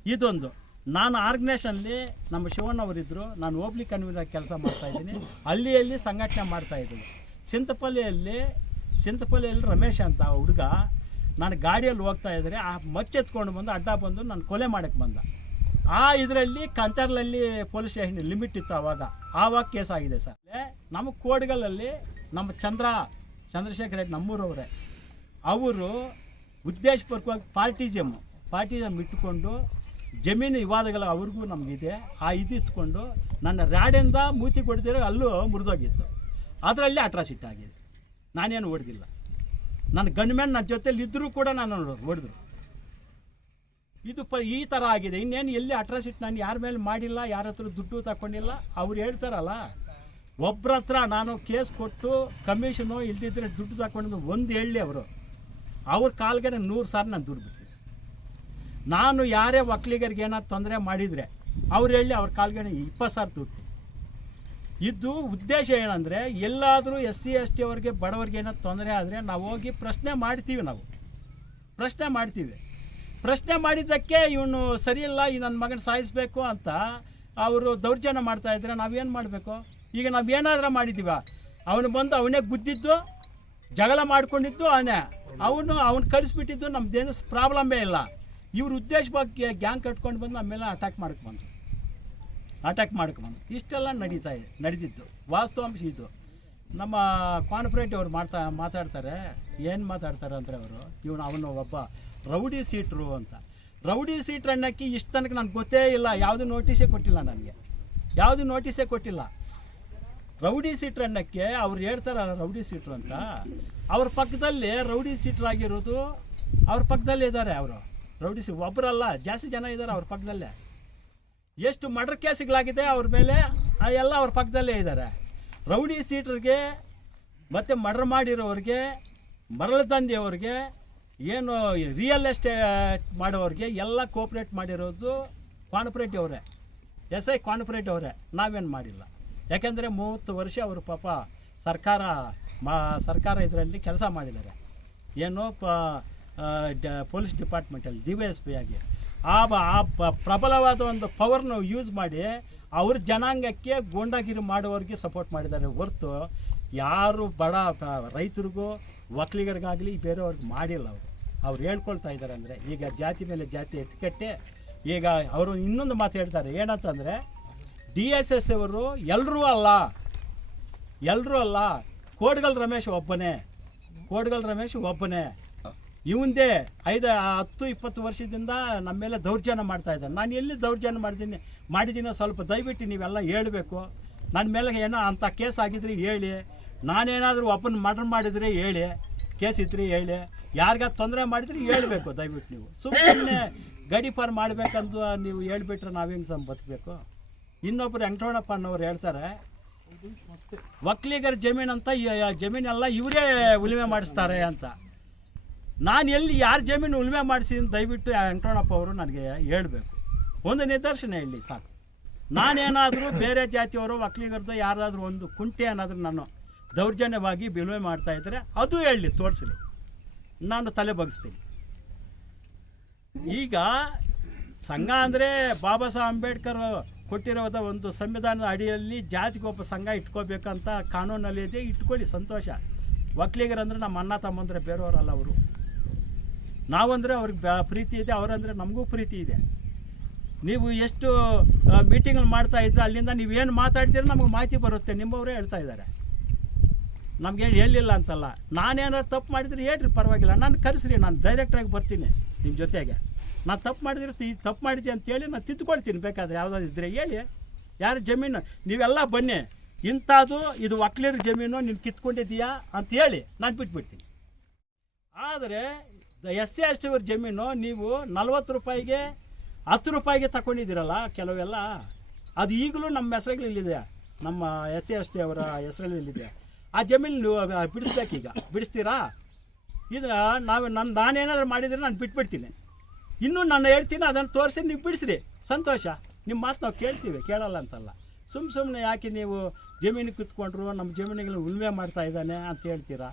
ಇದೊಂದು. ನಾನು ಆರ್ಗನೈಸೇಷನಲ್ಲಿ ನಮ್ಮ ಶಿವಣ್ಣವರಿದ್ದರು ನಾನು ಹೋಬ್ಳಿ ಕನ್ವೀನರ್ ಕೆಲಸ ಮಾಡ್ತಾ ಇದ್ದೀನಿ. ಹಳ್ಳಿಯಲ್ಲಿ ಸಂಘಟನೆ ಮಾಡ್ತಾ ಇದ್ದೀನಿ. ಸಿಂತಪಲ್ಲಿಯಲ್ಲಿ ಸಿಂತಪಲ್ಲಿಯಲ್ಲಿ ರಮೇಶ್ ಅಂತ ಹುಡುಗ ನಾನು ಗಾಡಿಯಲ್ಲಿ ಹೋಗ್ತಾ ಇದ್ದರೆ ಆ ಮಚ್ಚೆತ್ಕೊಂಡು ಬಂದು ಅಡ್ಡ ಬಂದು ನಾನು ಕೊಲೆ ಮಾಡೋಕ್ಕೆ ಬಂದ. ಆ ಇದರಲ್ಲಿ ಕಂಚರ್ಲಲ್ಲಿ ಪೊಲೀಸ್ ಸ್ಟೇಷನ್ ಲಿಮಿಟ್ ಇತ್ತು ಆವಾಗ. ಆವಾಗ ಕೇಸ್ ಆಗಿದೆ ಸರ್. ನಮ್ಮ ಕೋಡ್ಗಳಲ್ಲಿ ನಮ್ಮ ಚಂದ್ರ, ಚಂದ್ರಶೇಖರ್ ರೆಡ್ಡಿ ನಮ್ಮೂರವರೇ, ಅವರು ಉದ್ದೇಶಪೂರ್ವಕವಾಗಿ ಪಾರ್ಟಿಸಮ್ ಪಾರ್ಟಿಸಮ್ ಇಟ್ಟುಕೊಂಡು ಜಮೀನು ವಿವಾದಗಳು ಅವ್ರಿಗೂ ನಮಗಿದೆ. ಆ ಇದು ಇಟ್ಕೊಂಡು ನನ್ನ ರ್ಯಾಡಿಂದ ಮೂತಿ ಕೊಡ್ತಿರೋ ಅಲ್ಲೂ ಮುರಿದೋಗಿತ್ತು. ಅದರಲ್ಲಿ ಅಟ್ರಾಸಿಟ್ ಆಗಿದೆ. ನಾನೇನು ಹೊಡೆದಿಲ್ಲ ನನ್ನ ಗನ್ಮ್ಯಾನ್ ನನ್ನ ಜೊತೆಲಿ ಇದ್ದರೂ ಕೂಡ ನಾನು ಹೊಡೆದ್ರು. ಇದು ಪ ಈ ಥರ ಆಗಿದೆ. ಇನ್ನೇನು ಎಲ್ಲಿ ಅಟ್ರಾಸಿಟಿ ನಾನು ಯಾರ ಮೇಲೆ ಮಾಡಿಲ್ಲ, ಯಾರ ಹತ್ರ ದುಡ್ಡು ತಗೊಂಡಿಲ್ಲ ಅವ್ರು ಹೇಳ್ತಾರಲ್ಲ ಒಬ್ಬರ ಹತ್ರ ನಾನು ಕೇಸ್ ಕೊಟ್ಟು ಕಮಿಷನು ಇಲ್ದಿದ್ರೆ ದುಡ್ಡು ತಗೊಂಡಿದ್ದು ಒಂದು ಹೇಳಿ ಅವರು. ಅವ್ರ ಕಾಲ್ಗಡೆ ನೂರು ಸಾರಿ ನಾನು ದುಡ್ಡು ಬಿಡ್ತೀನಿ. ನಾನು ಯಾರೇ ಒಕ್ಕಲಿಗರಿಗೆ ಏನಾದ್ರು ತೊಂದರೆ ಮಾಡಿದರೆ ಅವ್ರು ಹೇಳಿ ಅವ್ರ ಕಾಲ್ಗಡೆ ಇಪ್ಪತ್ತು ಸಾವಿರ ದುಡ್ಡು. ಇದು ಉದ್ದೇಶ ಏನಂದರೆ, ಎಲ್ಲಾದರೂ ಎಸ್ ಸಿ, ಎಸ್ ಟಿ ಅವ್ರಿಗೆ ಬಡವರಿಗೆ ಏನೋ ತೊಂದರೆ ಆದರೆ ನಾವು ಹೋಗಿ ಪ್ರಶ್ನೆ ಮಾಡ್ತೀವಿ ನಾವು. ಪ್ರಶ್ನೆ ಮಾಡ್ತೀವಿ. ಪ್ರಶ್ನೆ ಮಾಡಿದ್ದಕ್ಕೆ ಇವನು ಸರಿಯಿಲ್ಲ ಈ ನನ್ನ ಮಗನ ಸಾಯಿಸಬೇಕು ಅಂತ ಅವರು ದೌರ್ಜನ್ಯ ಮಾಡ್ತಾ ಇದ್ರೆ ನಾವೇನು ಮಾಡಬೇಕು? ಈಗ ನಾವು ಏನಾದರೂ ಮಾಡಿದ್ದೀವ ಅವನು ಬಂದು ಅವನೇ ಗುದ್ದಿದ್ದು, ಜಗಳ ಮಾಡಿಕೊಂಡಿದ್ದು ಅವನೇ. ಅವನು ಅವ್ನು ಕಳಿಸ್ಬಿಟ್ಟಿದ್ದು ನಮ್ದೇನು ಪ್ರಾಬ್ಲಮ್ಮೇ ಇಲ್ಲ. ಇವ್ರ ಉದ್ದೇಶ ಬಗ್ಗೆ ಗ್ಯಾಂಗ್ ಕಟ್ಕೊಂಡು ಬಂದು ನಮ್ಮ ಅಟ್ಯಾಕ್ ಮಾಡಕ್ಕೆ ಬಂದರು. ಅಟ್ಯಾಕ್ ಮಾಡ್ಕೊಂಡು ಇಷ್ಟೆಲ್ಲ ನಡೀತಾ ಇದೆ, ನಡೆದಿದ್ದು. ವಾಸ್ತವಾಂಶ ಇದು. ನಮ್ಮ ಕಾನ್ಫರೆಂಟ್ ಅವರು ಮಾಡ್ತಾ, ಮಾತಾಡ್ತಾರೆ, ಏನು ಮಾತಾಡ್ತಾರೆ ಅಂದರೆ ಅವರು, ಇವನು ಅವನು ಒಬ್ಬ ರೌಡಿ ಸೀಟ್ರು ಅಂತ. ರೌಡಿ ಸೀಟ್ರ್ ಅನ್ನೋಕ್ಕೆ ಇಷ್ಟು ತನಕ ನನಗೆ ಗೊತ್ತೇ ಇಲ್ಲ, ಯಾವುದು ನೋಟಿಸೇ ಕೊಟ್ಟಿಲ್ಲ ನನಗೆ. ಯಾವುದು ನೋಟಿಸೇ ಕೊಟ್ಟಿಲ್ಲ. ರೌಡಿ ಸೀಟ್ರ್ ಅನ್ನೋಕ್ಕೆ ಅವ್ರು ಹೇಳ್ತಾರ, ರೌಡಿ ಸೀಟ್ರು ಅಂತ. ಅವ್ರ ಪಕ್ಕದಲ್ಲಿ ರೌಡಿ ಸೀಟ್ರ್ ಆಗಿರೋದು, ಅವ್ರ ಪಕ್ಕದಲ್ಲೇ ಇದ್ದಾರೆ ಅವರು. ರೌಡಿ ಸೀಟ್ ಒಬ್ಬರಲ್ಲ ಜಾಸ್ತಿ ಜನ ಇದ್ದಾರೆ ಅವ್ರ ಪಕ್ಕದಲ್ಲೇ. ಎಷ್ಟು ಮರ್ಡರ್ ಕೇಸ್ಗಳಾಗಿದೆ ಅವ್ರ ಮೇಲೆ ಎಲ್ಲ ಅವ್ರ ಪಕ್ಕದಲ್ಲೇ ಇದ್ದಾರೆ. ರೌಡಿ ಸೀಟ್ರಿಗೆ, ಮತ್ತು ಮರ್ಡರ್ ಮಾಡಿರೋರಿಗೆ, ಮರಳು ದಂಧೆಯವ್ರಿಗೆ ಏನು ರಿಯಲ್ ಎಸ್ಟೇಟ್ ಮಾಡೋರಿಗೆ ಎಲ್ಲ ಕೋಪ್ರೇಟ್ ಮಾಡಿರೋದು ಕಾನ್ಪರೇಟಿವ್ ಅವರೇ. ಎಸ್ ಐ ಕಾನ್ಪರೇಟಿವ್ ಅವರೇ. ನಾವೇನು ಮಾಡಿಲ್ಲ. ಯಾಕೆಂದರೆ ಮೂವತ್ತು ವರ್ಷ ಅವರು ಪಾಪ ಸರ್ಕಾರ, ಮಾ, ಸರ್ಕಾರ ಇದರಲ್ಲಿ ಕೆಲಸ ಮಾಡಿದ್ದಾರೆ. ಏನು ಪ ಪೊಲೀಸ್ ಡಿಪಾರ್ಟ್ಮೆಂಟಲ್ಲಿ ಡಿ ವೈ ಎಸ್ ಪಿ ಆಗಿ. ಆ ಪ್ರಬಲವಾದ ಒಂದು ಪವರ್ನ ಯೂಸ್ ಮಾಡಿ ಅವ್ರ ಜನಾಂಗಕ್ಕೆ ಗೂಂಡಾಗಿರಿ ಮಾಡುವವ್ರಿಗೆ ಸಪೋರ್ಟ್ ಮಾಡಿದ್ದಾರೆ ಹೊರ್ತು ಯಾರು ಬಡ ರೈತರಿಗೂ, ಒಕ್ಕಲಿಗರಿಗಾಗಲಿ ಬೇರೆಯವ್ರಿಗೆ ಮಾಡಿಲ್ಲ ಅವರು. ಅವ್ರು ಹೇಳ್ಕೊಳ್ತಾ ಇದ್ದಾರೆ ಅಂದರೆ ಈಗ ಜಾತಿ ಮೇಲೆ ಜಾತಿ ಎತ್ತಿಕಟ್ಟೆ ಈಗ ಅವರು ಇನ್ನೊಂದು ಮಾತು ಹೇಳ್ತಾರೆ ಏನಂತಂದರೆ ಡಿ ಎಸ್ ಎಸ್ ಅವರು ಎಲ್ಲರೂ ಅಲ್ಲ ಎಲ್ಲರೂ ಅಲ್ಲ, ಕೋಡ್ಗಲ್ ರಮೇಶ್ ಒಬ್ಬನೇ, ಕೋಡ್ಗಲ್ ರಮೇಶ್ ಒಬ್ಬನೇ. ಇವಂದೇ ಐದು, ಹತ್ತು, ಇಪ್ಪತ್ತು ವರ್ಷದಿಂದ ನಮ್ಮ ಮೇಲೆ ದೌರ್ಜನ್ಯ ಮಾಡ್ತಾ ಇದ್ದಾರೆ. ನಾನು ಎಲ್ಲಿ ದೌರ್ಜನ್ಯ ಮಾಡಿದ್ದೀನಿ? ಮಾಡಿದ್ದೀನಿ ಸ್ವಲ್ಪ ದಯವಿಟ್ಟು ನೀವೆಲ್ಲ ಹೇಳಬೇಕು. ನನ್ನ ಮೇಲೆ ಏನೋ ಅಂಥ ಕೇಸ್ ಆಗಿದ್ರೆ ಹೇಳಿ. ನಾನೇನಾದರೂ ಒಬ್ಬನ ಮರ್ಡರ್ ಮಾಡಿದರೆ ಹೇಳಿ. ಕೇಸ್ ಇದ್ರೆ ಹೇಳಿ. ಯಾರಿಗ ತೊಂದರೆ ಮಾಡಿದ್ರೆ ಹೇಳಬೇಕು ದಯವಿಟ್ಟು ನೀವು. ಸುಮ್ಮನೆ ಗಡಿಪಾರು ಮಾಡಬೇಕಂತ ನೀವು ಹೇಳ್ಬಿಟ್ರೆ ನಾವು ಹೆಂಗೆ ಸಮ ಬದುಕಬೇಕು? ಇನ್ನೊಬ್ಬರು ವೆಂಕಟರಮಣಪ್ಪ ಅನ್ನೋರು ಹೇಳ್ತಾರೆ ಒಕ್ಕಲಿಗರ ಜಮೀನು ಅಂತ ಜಮೀನೆಲ್ಲ ಇವರೇ ಉಳಿಮೆ ಮಾಡಿಸ್ತಾರೆ ಅಂತ. ನಾನು ಎಲ್ಲಿ ಯಾರ ಜಮೀನು ಉಳುಮೆ ಮಾಡಿಸಿದ್ದೀನಿ ದಯವಿಟ್ಟು ಆ ವೆಂಕಟರಮಣಪ್ಪ ಅವರು ನನಗೆ ಹೇಳಬೇಕು. ಒಂದು ನಿದರ್ಶನ ಹೇಳಿ ಸಾಕು. ನಾನೇನಾದರೂ ಬೇರೆ ಜಾತಿಯವರು ಒಕ್ಕಲಿಗರದ್ದು ಯಾರಾದರೂ ಒಂದು ಕುಂಟೆ ಏನಾದರೂ ನಾನು ದೌರ್ಜನ್ಯವಾಗಿ ಬಿಲುವೆ ಮಾಡ್ತಾ ಇದ್ದರೆ ಅದು ಹೇಳಲಿ ತೋರಿಸಲಿ. ನಾನು ತಲೆ ಬಗ್ಸ್ತೀನಿ. ಈಗ ಸಂಘ ಅಂದರೆ ಬಾಬಾ ಸಾಹೇಬ್ ಅಂಬೇಡ್ಕರ್ ಕೊಟ್ಟಿರೋದ ಒಂದು ಸಂವಿಧಾನದ ಅಡಿಯಲ್ಲಿ ಜಾತಿಗೊಬ್ಬ ಸಂಘ ಇಟ್ಕೋಬೇಕಂತ ಕಾನೂನಲ್ಲಿ ಇದೆ ಇಟ್ಕೊಳ್ಳಿ, ಸಂತೋಷ. ಒಕ್ಕಲಿಗರಂದ್ರೆ ನಮ್ಮ ಅಣ್ಣ, ತಮ್ಮಂದ್ರೆ ಬೇರೆಯವರಲ್ಲ ಅವರು. ನಾವಂದರೆ ಅವ್ರಿಗೆ ಪ್ರೀತಿ ಇದೆ, ಅವರಂದರೆ ನಮಗೂ ಪ್ರೀತಿ ಇದೆ. ನೀವು ಎಷ್ಟು ಮೀಟಿಂಗ್ ಮಾಡ್ತಾ ಇದ್ರೆ ಅಲ್ಲಿಂದ ನೀವೇನು ಮಾತಾಡ್ತೀರ ನಮಗೆ ಮಾಹಿತಿ ಬರುತ್ತೆ, ನಿಮ್ಮವರೇ ಹೇಳ್ತಾ ಇದ್ದಾರೆ. ನಮಗೇನು ಹೇಳಿಲ್ಲ ಅಂತಲ್ಲ. ನಾನೇನಾದ್ರು ತಪ್ಪು ಮಾಡಿದ್ರೆ ಹೇಳ್ರಿ, ಪರವಾಗಿಲ್ಲ. ನಾನು ಕರೆಸ್ರಿ, ನಾನು ಡೈರೆಕ್ಟ್ರಾಗಿ ಬರ್ತೀನಿ ನಿಮ್ಮ ಜೊತೆಗೆ. ನಾನು ತಪ್ಪು ಮಾಡಿದ್ರೆ ಈ ತಪ್ಪು ಮಾಡಿದೆ ಅಂತೇಳಿ ನಾನು ತಿದ್ದುಕೊಳ್ತೀನಿ ಬೇಕಾದ್ರೆ ಯಾವುದಾದ್ರು ಇದ್ದರೆ ಹೇಳಿ. ಯಾರು ಜಮೀನು? ನೀವೆಲ್ಲ ಬನ್ನಿ. ಇಂಥದ್ದು, ಇದು ಒಕ್ಲಿರ ಜಮೀನು, ನೀನು ಕಿತ್ಕೊಂಡಿದ್ದೀಯಾ ಅಂತ ಹೇಳಿ ನಾನು ಬಿಟ್ಬಿಡ್ತೀನಿ. ಆದರೆ ಎಸ್ ಸಿ ಎಸ್ ಟಿ ಅವ್ರ ಜಮೀನು, ನೀವು ನಲ್ವತ್ತು ರೂಪಾಯಿಗೆ ಹತ್ತು ರೂಪಾಯಿಗೆ ತಗೊಂಡಿದ್ದೀರಲ್ಲ ಕೆಲವೆಲ್ಲ, ಅದು ಈಗಲೂ ನಮ್ಮ ಹೆಸರುಗಳಿಲ್ಲಿದೆ ನಮ್ಮ ಎಸ್ ಸಿ ಎಸ್ ಟಿ ಅವರ ಹೆಸರುಗಳಿಲ್ಲಿದೆ ಆ ಜಮೀನು ನೀವು ಬಿಡಿಸ್ಬೇಕೀಗ. ಬಿಡಿಸ್ತೀರಾ? ಇದು ನಾವು ನನ್ನ ನಾನೇನಾದರೂ ಮಾಡಿದರೆ ನಾನು ಬಿಟ್ಬಿಡ್ತೀನಿ. ಇನ್ನೂ ನಾನು ಹೇಳ್ತೀನಿ, ಅದನ್ನು ತೋರಿಸಿ ನೀವು ಬಿಡಿಸ್ರಿ. ಸಂತೋಷ. ನಿಮ್ಮ ಮಾತು ನಾವು ಕೇಳ್ತೀವಿ, ಕೇಳಲ್ಲ ಅಂತಲ್ಲ. ಸುಮ್ಮ ಸುಮ್ಮನೆ ಯಾಕೆ ನೀವು ಜಮೀನು ಕುತ್ಕೊಂಡ್ರು ನಮ್ಮ ಜಮೀನಿಗೆ ಉಳುಮೆ ಮಾಡ್ತಾ ಇದ್ದಾನೆ ಅಂತ ಹೇಳ್ತೀರಾ?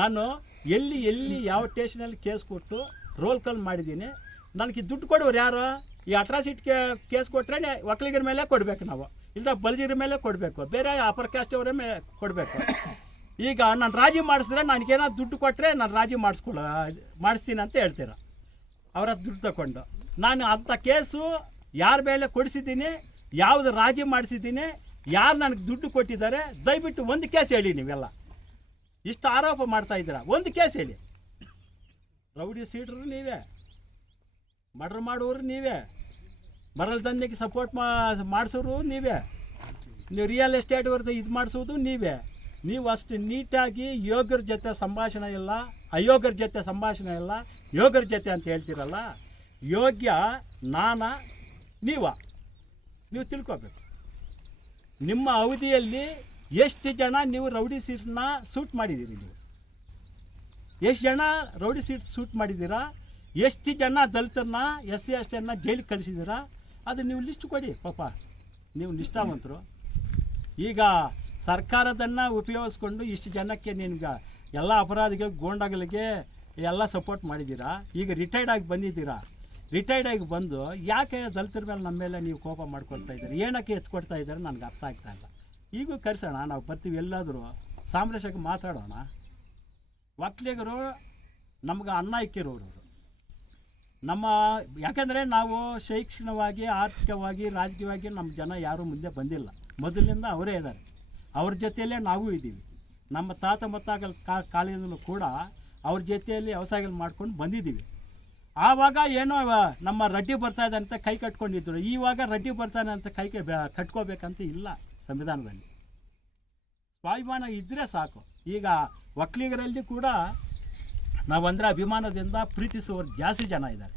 ನಾನು ಎಲ್ಲಿ ಎಲ್ಲಿ, ಯಾವ ಸ್ಟೇಷನಲ್ಲಿ ಕೇಸ್ ಕೊಟ್ಟು ರೋಲ್ ಕಾಲ್ ಮಾಡಿದ್ದೀನಿ. ನನಗೆ ದುಡ್ಡು ಕೊಡೋರು ಯಾರು? ಈ ಅಟ್ರಾಸಿಟಿ ಕೇಸ್ ಕೊಟ್ಟರೆ ಒಕ್ಕಲಿಗರ ಮೇಲೆ ಕೊಡಬೇಕು ನಾವು. ಇಲ್ಲ ಬಲ್ಜಿರ ಮೇಲೆ ಕೊಡಬೇಕು. ಬೇರೆ ಅಪರ್ ಕ್ಯಾಸ್ಟ್ ಅವರ ಮೇಲೆ ಕೊಡಬೇಕು. ಈಗ ನಾನು ರಾಜಿ ಮಾಡಿಸಿದ್ರೆ ನನಗೇನಾದ್ರು ದುಡ್ಡು ಕೊಟ್ಟರೆ ನಾನು ರಾಜಿ ಮಾಡಿಸ್ಕೊಳ, ಮಾಡಿಸ್ತೀನಿ ಅಂತ ಹೇಳ್ತೀರ. ಅವರ ದುಡ್ಡು ತಗೊಂಡು. ನಾನು ಅಂಥ ಕೇಸು ಯಾರ ಮೇಲೆ ಕೊಡಿಸಿದ್ದೀನಿ, ಯಾವುದು ರಾಜಿ ಮಾಡಿಸಿದ್ದೀನಿ, ಯಾರು ನನಗೆ ದುಡ್ಡು ಕೊಟ್ಟಿದ್ದಾರೆ, ದಯವಿಟ್ಟು ಒಂದು ಕೇಸ್ ಹೇಳಿ ನೀವೆಲ್ಲ. ಇಷ್ಟು ಆರೋಪ ಮಾಡ್ತಾ ಇದ್ದೀರಾ? ಒಂದು ಕೇಸ್ ಹೇಳಿ. ರೌಡಿ ಸೀಟ್ರು ನೀವೇ. ಮರ್ಡರ್ ಮಾಡೋರು ನೀವೇ. ಮರಳ ದಂಧೆಗೆ ಸಪೋರ್ಟ್ ಮಾ ಮಾಡಿಸೋರು ನೀವೇ. ನೀವು ರಿಯಲ್ ಎಸ್ಟೇಟ್ ವರ್ದು ಇದು ಮಾಡಿಸೋದು ನೀವೇ. ನೀವು ಅಷ್ಟು ನೀಟಾಗಿ ಯೋಗ್ಯರ ಜೊತೆ ಸಂಭಾಷಣೆ ಇಲ್ಲ, ಅಯೋಗ್ಯರ ಜೊತೆ ಸಂಭಾಷಣೆ ಇಲ್ಲ, ಯೋಗ್ಯರ ಜೊತೆ ಅಂತ ಹೇಳ್ತೀರಲ್ಲ, ಯೋಗ್ಯ ನಾನ ನೀವ. ನೀವು ತಿಳ್ಕೊಬೇಕು. ನಿಮ್ಮ ಅವಧಿಯಲ್ಲಿ ಎಷ್ಟು ಜನ ನೀವು ರೌಡಿ ಸೀಟ್ನ ಸೂಟ್ ಮಾಡಿದ್ದೀರಿ ನೀವು? ಎಷ್ಟು ಜನ ರೌಡಿ ಸೀಟ್ ಸೂಟ್ ಮಾಡಿದ್ದೀರಾ? ಎಷ್ಟು ಜನ ದಲಿತರನ್ನ ಎಸ್ ಸಿ ಎಸ್ ಟಿಯನ್ನು ಜೈಲಿಗೆ ಕಳಿಸಿದ್ದೀರಾ? ಅದು ನೀವು ಲಿಸ್ಟ್ ಕೊಡಿ, ಪಾಪ. ನೀವು ನಿಷ್ಠಾವಂತರು. ಈಗ ಸರ್ಕಾರದನ್ನು ಉಪಯೋಗಿಸ್ಕೊಂಡು ಇಷ್ಟು ಜನಕ್ಕೆ ನಿನ್ಗೆ ಎಲ್ಲ ಅಪರಾಧಿಗಳು ಗೋಂಡಗಳಿಗೆ ಎಲ್ಲ ಸಪೋರ್ಟ್ ಮಾಡಿದ್ದೀರಾ? ಈಗ ರಿಟೈರ್ಡ್ ಆಗಿ ಬಂದಿದ್ದೀರಾ? ರಿಟೈರ್ಡ್ ಆಗಿ ಬಂದು ಯಾಕೆ ದಲಿತರ ಮೇಲೆ ನಮ್ಮ ಮೇಲೆ ನೀವು ಕೋಪ ಮಾಡ್ಕೊಳ್ತಾ ಇದ್ದೀರಿ? ಏನಕ್ಕೆ ಎತ್ಕೊಡ್ತಾ ಇದ್ದಾರೆ? ನನಗೆ ಅರ್ಥ ಆಗ್ತಾ ಇಲ್ಲ. ಈಗೂ ಕರೆಸೋಣ, ನಾವು ಬರ್ತೀವಿ ಎಲ್ಲಾದರೂ. ಸಾಮ್ರಾಜ್ಯಕ್ಕೆ ಮಾತಾಡೋಣ. ಒಕ್ಕಲಿಗರು ನಮ್ಗೆ ಅನ್ನ ಇಕ್ಕಿರೋರು ನಮ್ಮ, ಯಾಕಂದರೆ ನಾವು ಶೈಕ್ಷಣಿಕವಾಗಿ, ಆರ್ಥಿಕವಾಗಿ, ರಾಜಕೀಯವಾಗಿ ನಮ್ಮ ಜನ ಯಾರೂ ಮುಂದೆ ಬಂದಿಲ್ಲ. ಮೊದಲಿಂದ ಅವರೇ ಇದ್ದಾರೆ. ಅವ್ರ ಜೊತೆಯಲ್ಲೇ ನಾವು ಇದ್ದೀವಿ. ನಮ್ಮ ತಾತ ಮತ್ತಾಗಲ್ ಕಾಲದಿಂದಲೂ ಕೂಡ ಅವ್ರ ಜೊತೆಯಲ್ಲಿ ವ್ಯವಸಾಯಗಳು ಮಾಡ್ಕೊಂಡು ಬಂದಿದ್ದೀವಿ. ಆವಾಗ ಏನೋ ನಮ್ಮ ರಡ್ಡಿ ಬರ್ತಾ ಇದೆ ಅಂತ ಕೈ ಕಟ್ಕೊಂಡಿದ್ರು. ಇವಾಗ ರಡ್ಡಿ ಬರ್ತಾನೆ ಅಂತ ಕೈ ಕಟ್ಕೋಬೇಕಂತ ಇಲ್ಲ. ಸಂವಿಧಾನದಲ್ಲಿ. ಸ್ವಾಭಿಮಾನ ಇದ್ದರೆ ಸಾಕು. ಈಗ ಒಕ್ಕಲಿಗರಲ್ಲಿ ಕೂಡ ನಾವಂದರೆ ಅಭಿಮಾನದಿಂದ ಪ್ರೀತಿಸುವವರು ಜಾಸ್ತಿ ಜನ ಇದ್ದಾರೆ.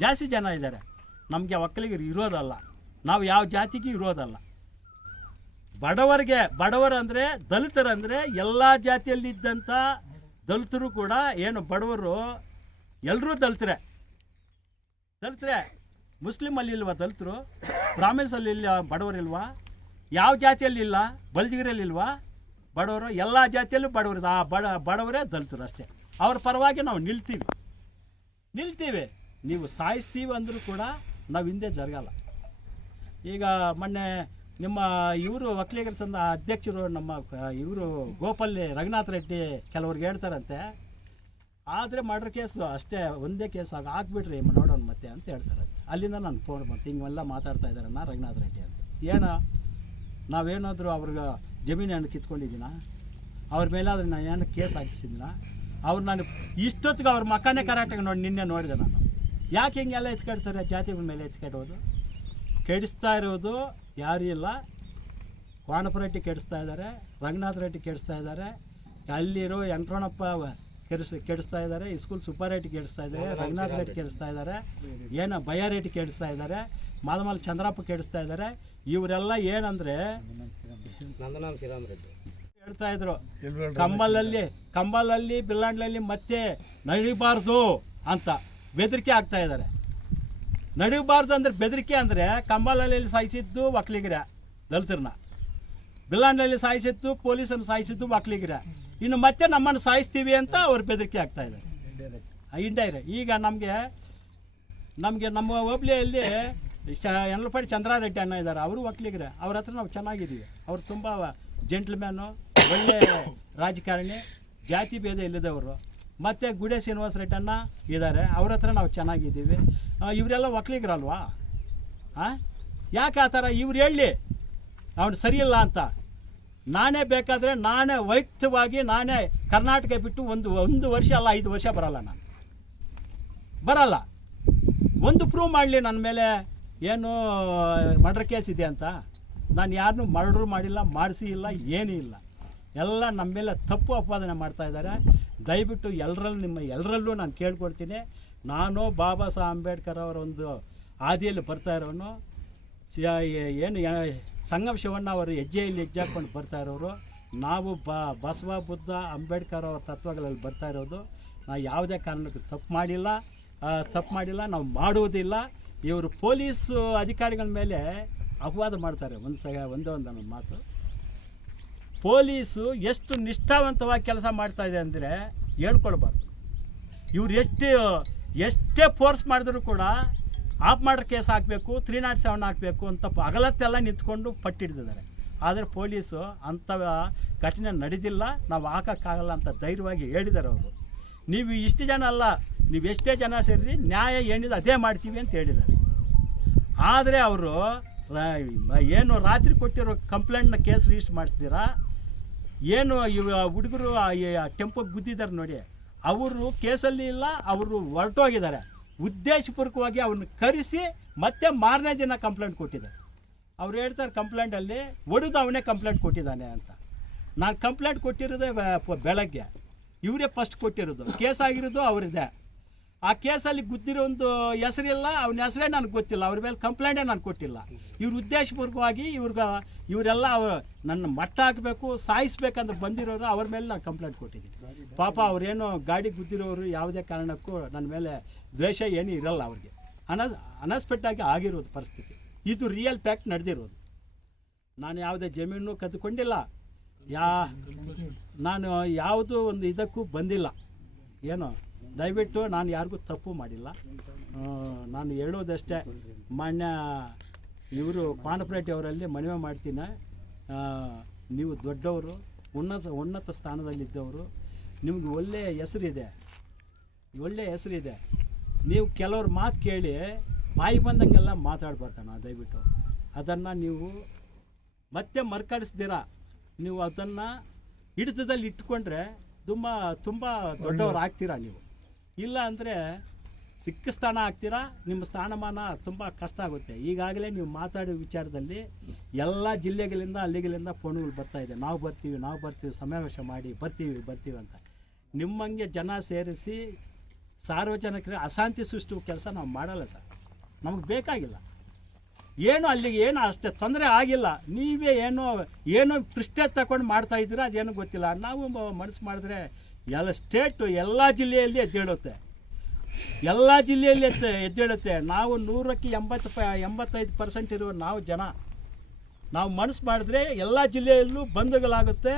ಜಾಸ್ತಿ ಜನ ಇದ್ದಾರೆ. ನಮಗೆ ಒಕ್ಕಲಿಗರು ಇರೋದಲ್ಲ. ನಾವು ಯಾವ ಜಾತಿಗೆ ಇರೋದಲ್ಲ. ಬಡವರಿಗೆ, ಬಡವರು ಅಂದರೆ ದಲಿತರಂದರೆ ಎಲ್ಲ ಜಾತಿಯಲ್ಲಿದ್ದಂಥ ದಲಿತರು ಕೂಡ ಏನು ಬಡವರು ಎಲ್ಲರೂ ದಲಿತರೆ. ದಲಿತರೆ ಮುಸ್ಲಿಮಲ್ಲಿಲ್ವ ದಲಿತರು? ಬ್ರಾಹ್ಮಿನ್ಸಲ್ಲಿ ಬಡವರಿಲ್ವಾ? ಯಾವ ಜಾತಿಯಲ್ಲಿಲ್ಲ ಬಲ್ಜಿಗರಲ್ಲಿಲ್ವಾ ಬಡವರು, ಎಲ್ಲ ಜಾತಿಯಲ್ಲೂ ಬಡವರು ಆ ಬಡ, ಬಡವರೇ ದಲಿತರು ಅಷ್ಟೇ. ಅವ್ರ ಪರವಾಗಿ ನಾವು ನಿಲ್ತೀವಿ. ನಿಲ್ತೀವಿ. ನೀವು ಸಾಯಿಸ್ತೀವಿ ಅಂದರೂ ಕೂಡ ನಾವು ಹಿಂದೆ ಜರಗಲ್ಲ. ಈಗ ಮೊನ್ನೆ ನಿಮ್ಮ ಇವರು ಒಕ್ಕಲಿಗರ ಸಂಘ ಅಧ್ಯಕ್ಷರು, ನಮ್ಮ ಇವರು ಗೋಪಲ್ಲಿ ರಘುನಾಥ್ ರೆಡ್ಡಿ ಕೆಲವ್ರಿಗೆ ಹೇಳ್ತಾರಂತೆ. ಆದರೆ ಮರ್ಡರ್ ಕೇಸು ಅಷ್ಟೇ, ಒಂದೇ ಕೇಸ್ ಆಗ ಹಾಕ್ಬಿಟ್ರಿ ನೋಡೋಣ ಮತ್ತೆ ಅಂತ ಹೇಳ್ತಾರಂತೆ. ಅಲ್ಲಿಂದ ನಾನು ಫೋನ್ ಬಂತು ಹಿಂಗೆಲ್ಲ ಮಾತಾಡ್ತಾ ಇದ್ದಾರಣ್ಣ ರಘುನಾಥ್ ರೆಡ್ಡಿ ಅಂತ. ಏನ? ನಾವೇನಾದರೂ ಅವ್ರಿಗೆ ಜಮೀನು ಕಿತ್ಕೊಂಡಿದ್ದೀನ? ಅವ್ರ ಮೇಲಾದ್ರೆ ನಾನು ಏನು ಕೇಸ್ ಹಾಕಿಸಿದ್ದೀನ? ಅವ್ರು ನಾನು ಇಷ್ಟೊತ್ತಿಗೆ ಅವ್ರ ಮಕ್ಕನೇ ಕರೆಕ್ಟಾಗಿ ನೋಡಿ ನಿನ್ನೆ ನೋಡಿದೆ ನಾನು. ಯಾಕೆ ಹಿಂಗೆಲ್ಲ ಎತ್ಕಡಿಸ್ತಾರೆ ಆ ಜಾತಿ ಮೇಲೆ ಎತ್ಕೊಡೋದು ಕೆಡಿಸ್ತಾ ಇರೋದು ಯಾರೂ ಇಲ್ಲ. ವಾಣಪ್ಪ ರೆಡ್ಡಿ ಕೆಡಿಸ್ತಾ ಇದ್ದಾರೆ. ರಂಗನಾಥ ರೆಡ್ಡಿ ಕೆಡಿಸ್ತಾ ಇದ್ದಾರೆ. ಅಲ್ಲಿರೋ ಯಂಕ್ರೋಣಪ್ಪ ಕೆಡಿಸ್ ಕೆಡಿಸ್ತಾ ಇದ್ದಾರೆ. ಸ್ಕೂಲ್ ಸುಬ್ಬಾರೆಡ್ಡಿ ಕೆಡಿಸ್ತಾ ಇದ್ದಾರೆ. ರಂಗನಾಥ ರೆಡ್ಡಿ ಕೆಡಿಸ್ತಾ ಇದ್ದಾರೆ. ಏನೋ ಬಯ್ಯಾರೆಡ್ಡಿ ಕೆಡಿಸ್ತಾ ಇದ್ದಾರೆ. ಮಾದಮಲ್ ಚಂದ್ರಪ್ಪ ಕೆಡಿಸ್ತಾ ಇದ್ದಾರೆ. ಇವರೆಲ್ಲ ಏನಂದ್ರೆ ನಂದನಾಮ್ ಶ್ರೀರಾಮ್ ರೆಡ್ಡಿ. ಹೇಳ್ತಾ ಇದ್ರು. ಕಂಬಲಲ್ಲಿ ಕಂಬಲಲ್ಲಿ ಬಿಲ್ಲಾಂಡ್ಲಲ್ಲಿ ಮತ್ತೆ ನಡಿಬಾರ್ದು ಅಂತ ಬೆದರಿಕೆ ಆಗ್ತಾ ಇದ್ದಾರೆ. ನಡಿಬಾರ್ದು ಅಂದ್ರೆ ಬೆದರಿಕೆ ಅಂದ್ರೆ ಕಂಬಲಲ್ಲಿ ಸಾಯಿಸಿದ್ದು ಒಕ್ಲಿಗಿರ ದಲಿತರನ್ನ. ಬಿಲ್ಲಾಂಡ್ಲಲ್ಲಿ ಸಾಯಿಸಿದ್ದು ಪೊಲೀಸನ್ನು ಸಾಯಿಸಿದ್ದು ಒಕ್ಲಿಗಿರ ಇನ್ನು ಮತ್ತೆ ನಮ್ಮನ್ನು ಸಾಯಿಸ್ತೀವಿ ಅಂತ ಅವ್ರು ಬೆದರಿಕೆ ಆಗ್ತಾ ಇದ್ದಾರೆ. ಇಂಡೈರೆ ಈಗ ನಮಗೆ ನಮಗೆ ನಮ್ಮ ಹೋಬ್ಳಿಯಲ್ಲಿ ಯನಲಪಾಡಿ ಚಂದ್ರಾರೆಡ್ಡಿ ಅಣ್ಣ ಇದ್ದಾರೆ. ಅವರು ಒಕ್ಕಲಿಗರೆ. ಅವ್ರ ಹತ್ರ ನಾವು ಚೆನ್ನಾಗಿದ್ದೀವಿ. ಅವ್ರು ತುಂಬ ಜೆಂಟ್ಲ್ಮ್ಯಾನು, ಒಳ್ಳೆ ರಾಜಕಾರಣಿ, ಜಾತಿ ಭೇದ ಇಲ್ಲದವರು. ಮತ್ತು ಗುಡೆ ಶ್ರೀನಿವಾಸ ರೆಡ್ಡಿ ಅಣ್ಣ ಇದ್ದಾರೆ. ಅವ್ರ ಹತ್ರ ನಾವು ಚೆನ್ನಾಗಿದ್ದೀವಿ. ಇವರೆಲ್ಲ ಒಕ್ಕಲಿಗರಲ್ವಾ? ಹಾಂ ಯಾಕೆ ಆ ಥರ? ಇವ್ರು ಹೇಳಿ. ಅವನು ಸರಿಯಿಲ್ಲ ಅಂತ. ನಾನೇ ಬೇಕಾದರೆ ನಾನೇ ವೈಯಕ್ತಿಕವಾಗಿ ನಾನೇ ಕರ್ನಾಟಕ ಬಿಟ್ಟು ಒಂದು ಒಂದು ವರ್ಷ ಅಲ್ಲ, ಐದು ವರ್ಷ ಬರಲ್ಲ ನಾನು. ಬರಲ್ಲ. ಒಂದು ಪ್ರೂವ್ ಮಾಡಲಿ ನನ್ನ ಮೇಲೆ. ಏನು, ಮರ್ಡರ್ ಕೇಸ್ ಇದೆ ಅಂತ, ನಾನು ಯಾರನ್ನೂ ಮರ್ಡ್ರು ಮಾಡಿಲ್ಲ, ಮಾಡಿಸಿ ಇಲ್ಲ, ಏನೂ ಇಲ್ಲ. ಎಲ್ಲ ನಮ್ಮ ಮೇಲೆ ತಪ್ಪು ಅಪಾದನೆ ಮಾಡ್ತಾ ಇದ್ದಾರೆ. ದಯವಿಟ್ಟು ಎಲ್ಲರಲ್ಲೂ ನಿಮ್ಮ ಎಲ್ಲರಲ್ಲೂ ನಾನು ಕೇಳ್ಕೊಡ್ತೀನಿ. ನಾನು ಬಾಬಾ ಸಾಹೇಬ್ ಅಂಬೇಡ್ಕರ್ ಅವರ ಒಂದು ಹಾದಿಯಲ್ಲಿ ಬರ್ತಾ ಇರೋನು. ಏನು ಸಂಗಮ ಶಿವಣ್ಣ ಅವರು ಹೆಜ್ಜೆಯಲ್ಲಿ ಹೆಜ್ಜೆ ಹಾಕ್ಕೊಂಡು ಬರ್ತಾ ಇರೋರು. ನಾವು ಬ, ಬಸವ, ಬುದ್ಧ, ಅಂಬೇಡ್ಕರ್ ಅವರ ತತ್ವಗಳಲ್ಲಿ ಬರ್ತಾ ಇರೋದು. ನಾವು ಯಾವುದೇ ಕಾರಣಕ್ಕೂ ತಪ್ಪು ಮಾಡಿಲ್ಲ. ತಪ್ಪು ಮಾಡಿಲ್ಲ. ನಾವು ಮಾಡುವುದಿಲ್ಲ. ಇವರು ಪೊಲೀಸ್ ಅಧಿಕಾರಿಗಳ ಮೇಲೆ ಅಪವಾದ ಮಾಡ್ತಾರೆ. ಒಂದು ಸಹ ಒಂದೇ ಒಂದು ನನ್ನ ಮಾತು. ಪೊಲೀಸು ಎಷ್ಟು ನಿಷ್ಠಾವಂತವಾಗಿ ಕೆಲಸ ಮಾಡ್ತಾ ಇದೆ ಅಂದರೆ ಹೇಳ್ಕೊಳ್ಬಾರ್ದು. ಇವ್ರು ಎಷ್ಟು, ಎಷ್ಟೇ ಫೋರ್ಸ್ ಮಾಡಿದ್ರು ಕೂಡ ಆಪ್ ಮಾಡ್ರ್ ಕೇಸ್ ಹಾಕಬೇಕು ತ್ರೀ ನಾಟ್ ಸೆವೆನ್ ಹಾಕಬೇಕು ಅಂತ ಅಗಲತ್ತೆಲ್ಲ ನಿಂತ್ಕೊಂಡು ಪಟ್ಟಿಡ್ತಿದ್ದಾರೆ. ಆದರೆ ಪೊಲೀಸು ಅಂಥ ಘಟನೆ ನಡೆದಿಲ್ಲ, ನಾವು ಹಾಕೋಕ್ಕಾಗಲ್ಲ ಅಂತ ಧೈರ್ಯವಾಗಿ ಹೇಳಿದ್ದಾರೆ ಅವರು. ನೀವು ಇಷ್ಟು ಜನ ಅಲ್ಲ, ನೀವು ಎಷ್ಟೇ ಜನ ಸೇರಿ ನ್ಯಾಯ ಏನಿದೆ ಅದೇ ಮಾಡ್ತೀವಿ ಅಂತ ಹೇಳಿದ್ದಾರೆ. ಆದರೆ ಅವರು ಏನು ರಾತ್ರಿ ಕೊಟ್ಟಿರೋ ಕಂಪ್ಲೇಂಟ್ನ ಕೇಸ್ ರಿಜಿಸ್ಟರ್ ಮಾಡಿಸ್ತೀರಾ ಏನು ಇವ ಹುಡುಗರು ಟೆಂಪೋ ಬಿದ್ದಿದ್ದಾರೆ ನೋಡಿ. ಅವರು ಕೇಸಲ್ಲಿ ಇಲ್ಲ, ಅವರು ಹೊರಟೋಗಿದ್ದಾರೆ. ಉದ್ದೇಶಪೂರ್ವಕವಾಗಿ ಅವ್ರನ್ನ ಕರೆಸಿ ಮತ್ತೆ ಮಾರನೇ ದಿನ ಕಂಪ್ಲೇಂಟ್ ಕೊಟ್ಟಿದ್ದಾರೆ ಅವ್ರು ಹೇಳ್ತಾರೆ ಕಂಪ್ಲೇಂಟಲ್ಲಿ, ಒಡೆದು ಅವನೇ ಕಂಪ್ಲೇಂಟ್ ಕೊಟ್ಟಿದ್ದಾನೆ ಅಂತ. ನಾನು ಕಂಪ್ಲೇಂಟ್ ಕೊಟ್ಟಿರೋದೇ ಬೆಳಗ್ಗೆ. ಇವರೇ ಫಸ್ಟ್ ಕೊಟ್ಟಿರೋದು. ಕೇಸ್ ಆಗಿರೋದು ಅವರಿದೆ ಆ ಕೇಸಲ್ಲಿ ಗುದ್ದಿರೋ ಒಂದು ಹೆಸರಿಲ್ಲ, ಅವನ ಹೆಸರೇ ನನಗೆ ಗೊತ್ತಿಲ್ಲ, ಅವ್ರ ಮೇಲೆ ಕಂಪ್ಲೇಂಟೇ ನಾನು ಕೊಟ್ಟಿಲ್ಲ. ಇವ್ರ ಉದ್ದೇಶಪೂರ್ವಕವಾಗಿ ಇವ್ರಿಗೆ, ಇವರೆಲ್ಲ ನನ್ನ ಮಟ್ಟ ಹಾಕಬೇಕು, ಸಾಯಿಸ್ಬೇಕಂತ ಬಂದಿರೋರು ಅವ್ರ ಮೇಲೆ ನಾನು ಕಂಪ್ಲೇಂಟ್ ಕೊಟ್ಟಿದ್ದೀನಿ. ಪಾಪ ಅವ್ರೇನು ಗಾಡಿ ಗುದ್ದಿರೋರು ಯಾವುದೇ ಕಾರಣಕ್ಕೂ ನನ್ನ ಮೇಲೆ ದ್ವೇಷ ಏನೂ ಇರಲ್ಲ ಅವ್ರಿಗೆ. ಅನಸ್ ಅನಸ್ಪೆಕ್ಟಾಗಿ ಆಗಿರೋದು ಪರಿಸ್ಥಿತಿ. ಇದು ರಿಯಲ್ ಫ್ಯಾಕ್ಟ್ ನಡೆದಿರೋದು. ನಾನು ಯಾವುದೇ ಜಮೀನು ಕದ್ಕೊಂಡಿಲ್ಲ ಯಾ, ನಾನು ಯಾವುದೂ ಒಂದು ಇದಕ್ಕೂ ಬಂದಿಲ್ಲ. ಏನು? ದಯವಿಟ್ಟು ನಾನು ಯಾರಿಗೂ ತಪ್ಪು ಮಾಡಿಲ್ಲ. ನಾನು ಹೇಳೋದಷ್ಟೇ. ಮಾನ್ಯ ಇವರು ಪಾನಪರೇಟಿ ಅವರಲ್ಲಿ ಮನವಿ ಮಾಡ್ತೀನಿ. ನೀವು ದೊಡ್ಡವರು, ಉನ್ನತ ಉನ್ನತ ಸ್ಥಾನದಲ್ಲಿದ್ದವರು, ನಿಮ್ಗೆ ಒಳ್ಳೆಯ ಹೆಸರಿದೆ. ಒಳ್ಳೆಯ ಹೆಸರಿದೆ. ನೀವು ಕೆಲವ್ರ ಮಾತು ಕೇಳಿ ಬಾಯಿ ಬಂದಂಗೆಲ್ಲ ಮಾತಾಡ್ಬಾರ್ದಣ್ಣ, ದಯವಿಟ್ಟು. ಅದನ್ನು ನೀವು ಮತ್ತೆ ಮರ್ಕಡಿಸ್ದಿರ ನೀವು ಅದನ್ನು ಹಿಡಿತದಲ್ಲಿ ಇಟ್ಕೊಂಡ್ರೆ ತುಂಬ ತುಂಬ ದೊಡ್ಡವರು ಆಗ್ತೀರಾ ನೀವು. ಇಲ್ಲ ಅಂದರೆ ಸಿಕ್ಕ ಸ್ಥಾನ ಆಗ್ತೀರಾ? ನಿಮ್ಮ ಸ್ಥಾನಮಾನ ತುಂಬ ಕಷ್ಟ ಆಗುತ್ತೆ. ಈಗಾಗಲೇ ನೀವು ಮಾತಾಡೋ ವಿಚಾರದಲ್ಲಿ ಎಲ್ಲ ಜಿಲ್ಲೆಗಳಿಂದ ಅಲ್ಲಿಗಳಿಂದ ಫೋನ್ಗಳು ಬರ್ತಾ ಇದೆ. ನಾವು ಬರ್ತೀವಿ ನಾವು ಬರ್ತೀವಿ, ಸಮಾವೇಶ ಮಾಡಿ ಬರ್ತೀವಿ ಬರ್ತೀವಿ ಅಂತ. ನಿಮ್ಮಂಗೆ ಜನ ಸೇರಿಸಿ ಸಾರ್ವಜನಿಕರ ಅಶಾಂತಿ ಸೃಷ್ಟಿ ಕೆಲಸ ನಾವು ಮಾಡಲ್ಲ ಸರ್. ನಮಗೆ ಬೇಕಾಗಿಲ್ಲ. ಏನು ಅಲ್ಲಿಗೆ ಏನು ಅಷ್ಟೇ ತೊಂದರೆ ಆಗಿಲ್ಲ. ನೀವೇ ಏನೋ ಏನೋ ಪೃಷ್ಠೆ ತಗೊಂಡು ಮಾಡ್ತಾ ಇದ್ದೀರಾ, ಅದೇನು ಗೊತ್ತಿಲ್ಲ. ನಾವು ಮನಸ್ಸು ಮಾಡಿದ್ರೆ ಎಲ್ಲ ಸ್ಟೇಟು ಎಲ್ಲ ಜಿಲ್ಲೆಯಲ್ಲಿ ಎದ್ದೇಳುತ್ತೆ. ಎಲ್ಲ ಜಿಲ್ಲೆಯಲ್ಲಿ ಎದ್ದ, ಎದ್ದೇಳುತ್ತೆ. ನಾವು ನೂರಕ್ಕೆ ಎಂಬತ್ತು ಪ, ಎಂಬತ್ತೈದು ಪರ್ಸೆಂಟ್ ಇರುವ ನಾವು ಜನ. ನಾವು ಮನಸ್ಸು ಮಾಡಿದ್ರೆ ಎಲ್ಲ ಜಿಲ್ಲೆಯಲ್ಲೂ ಬಂಧುಗಳಾಗುತ್ತೆ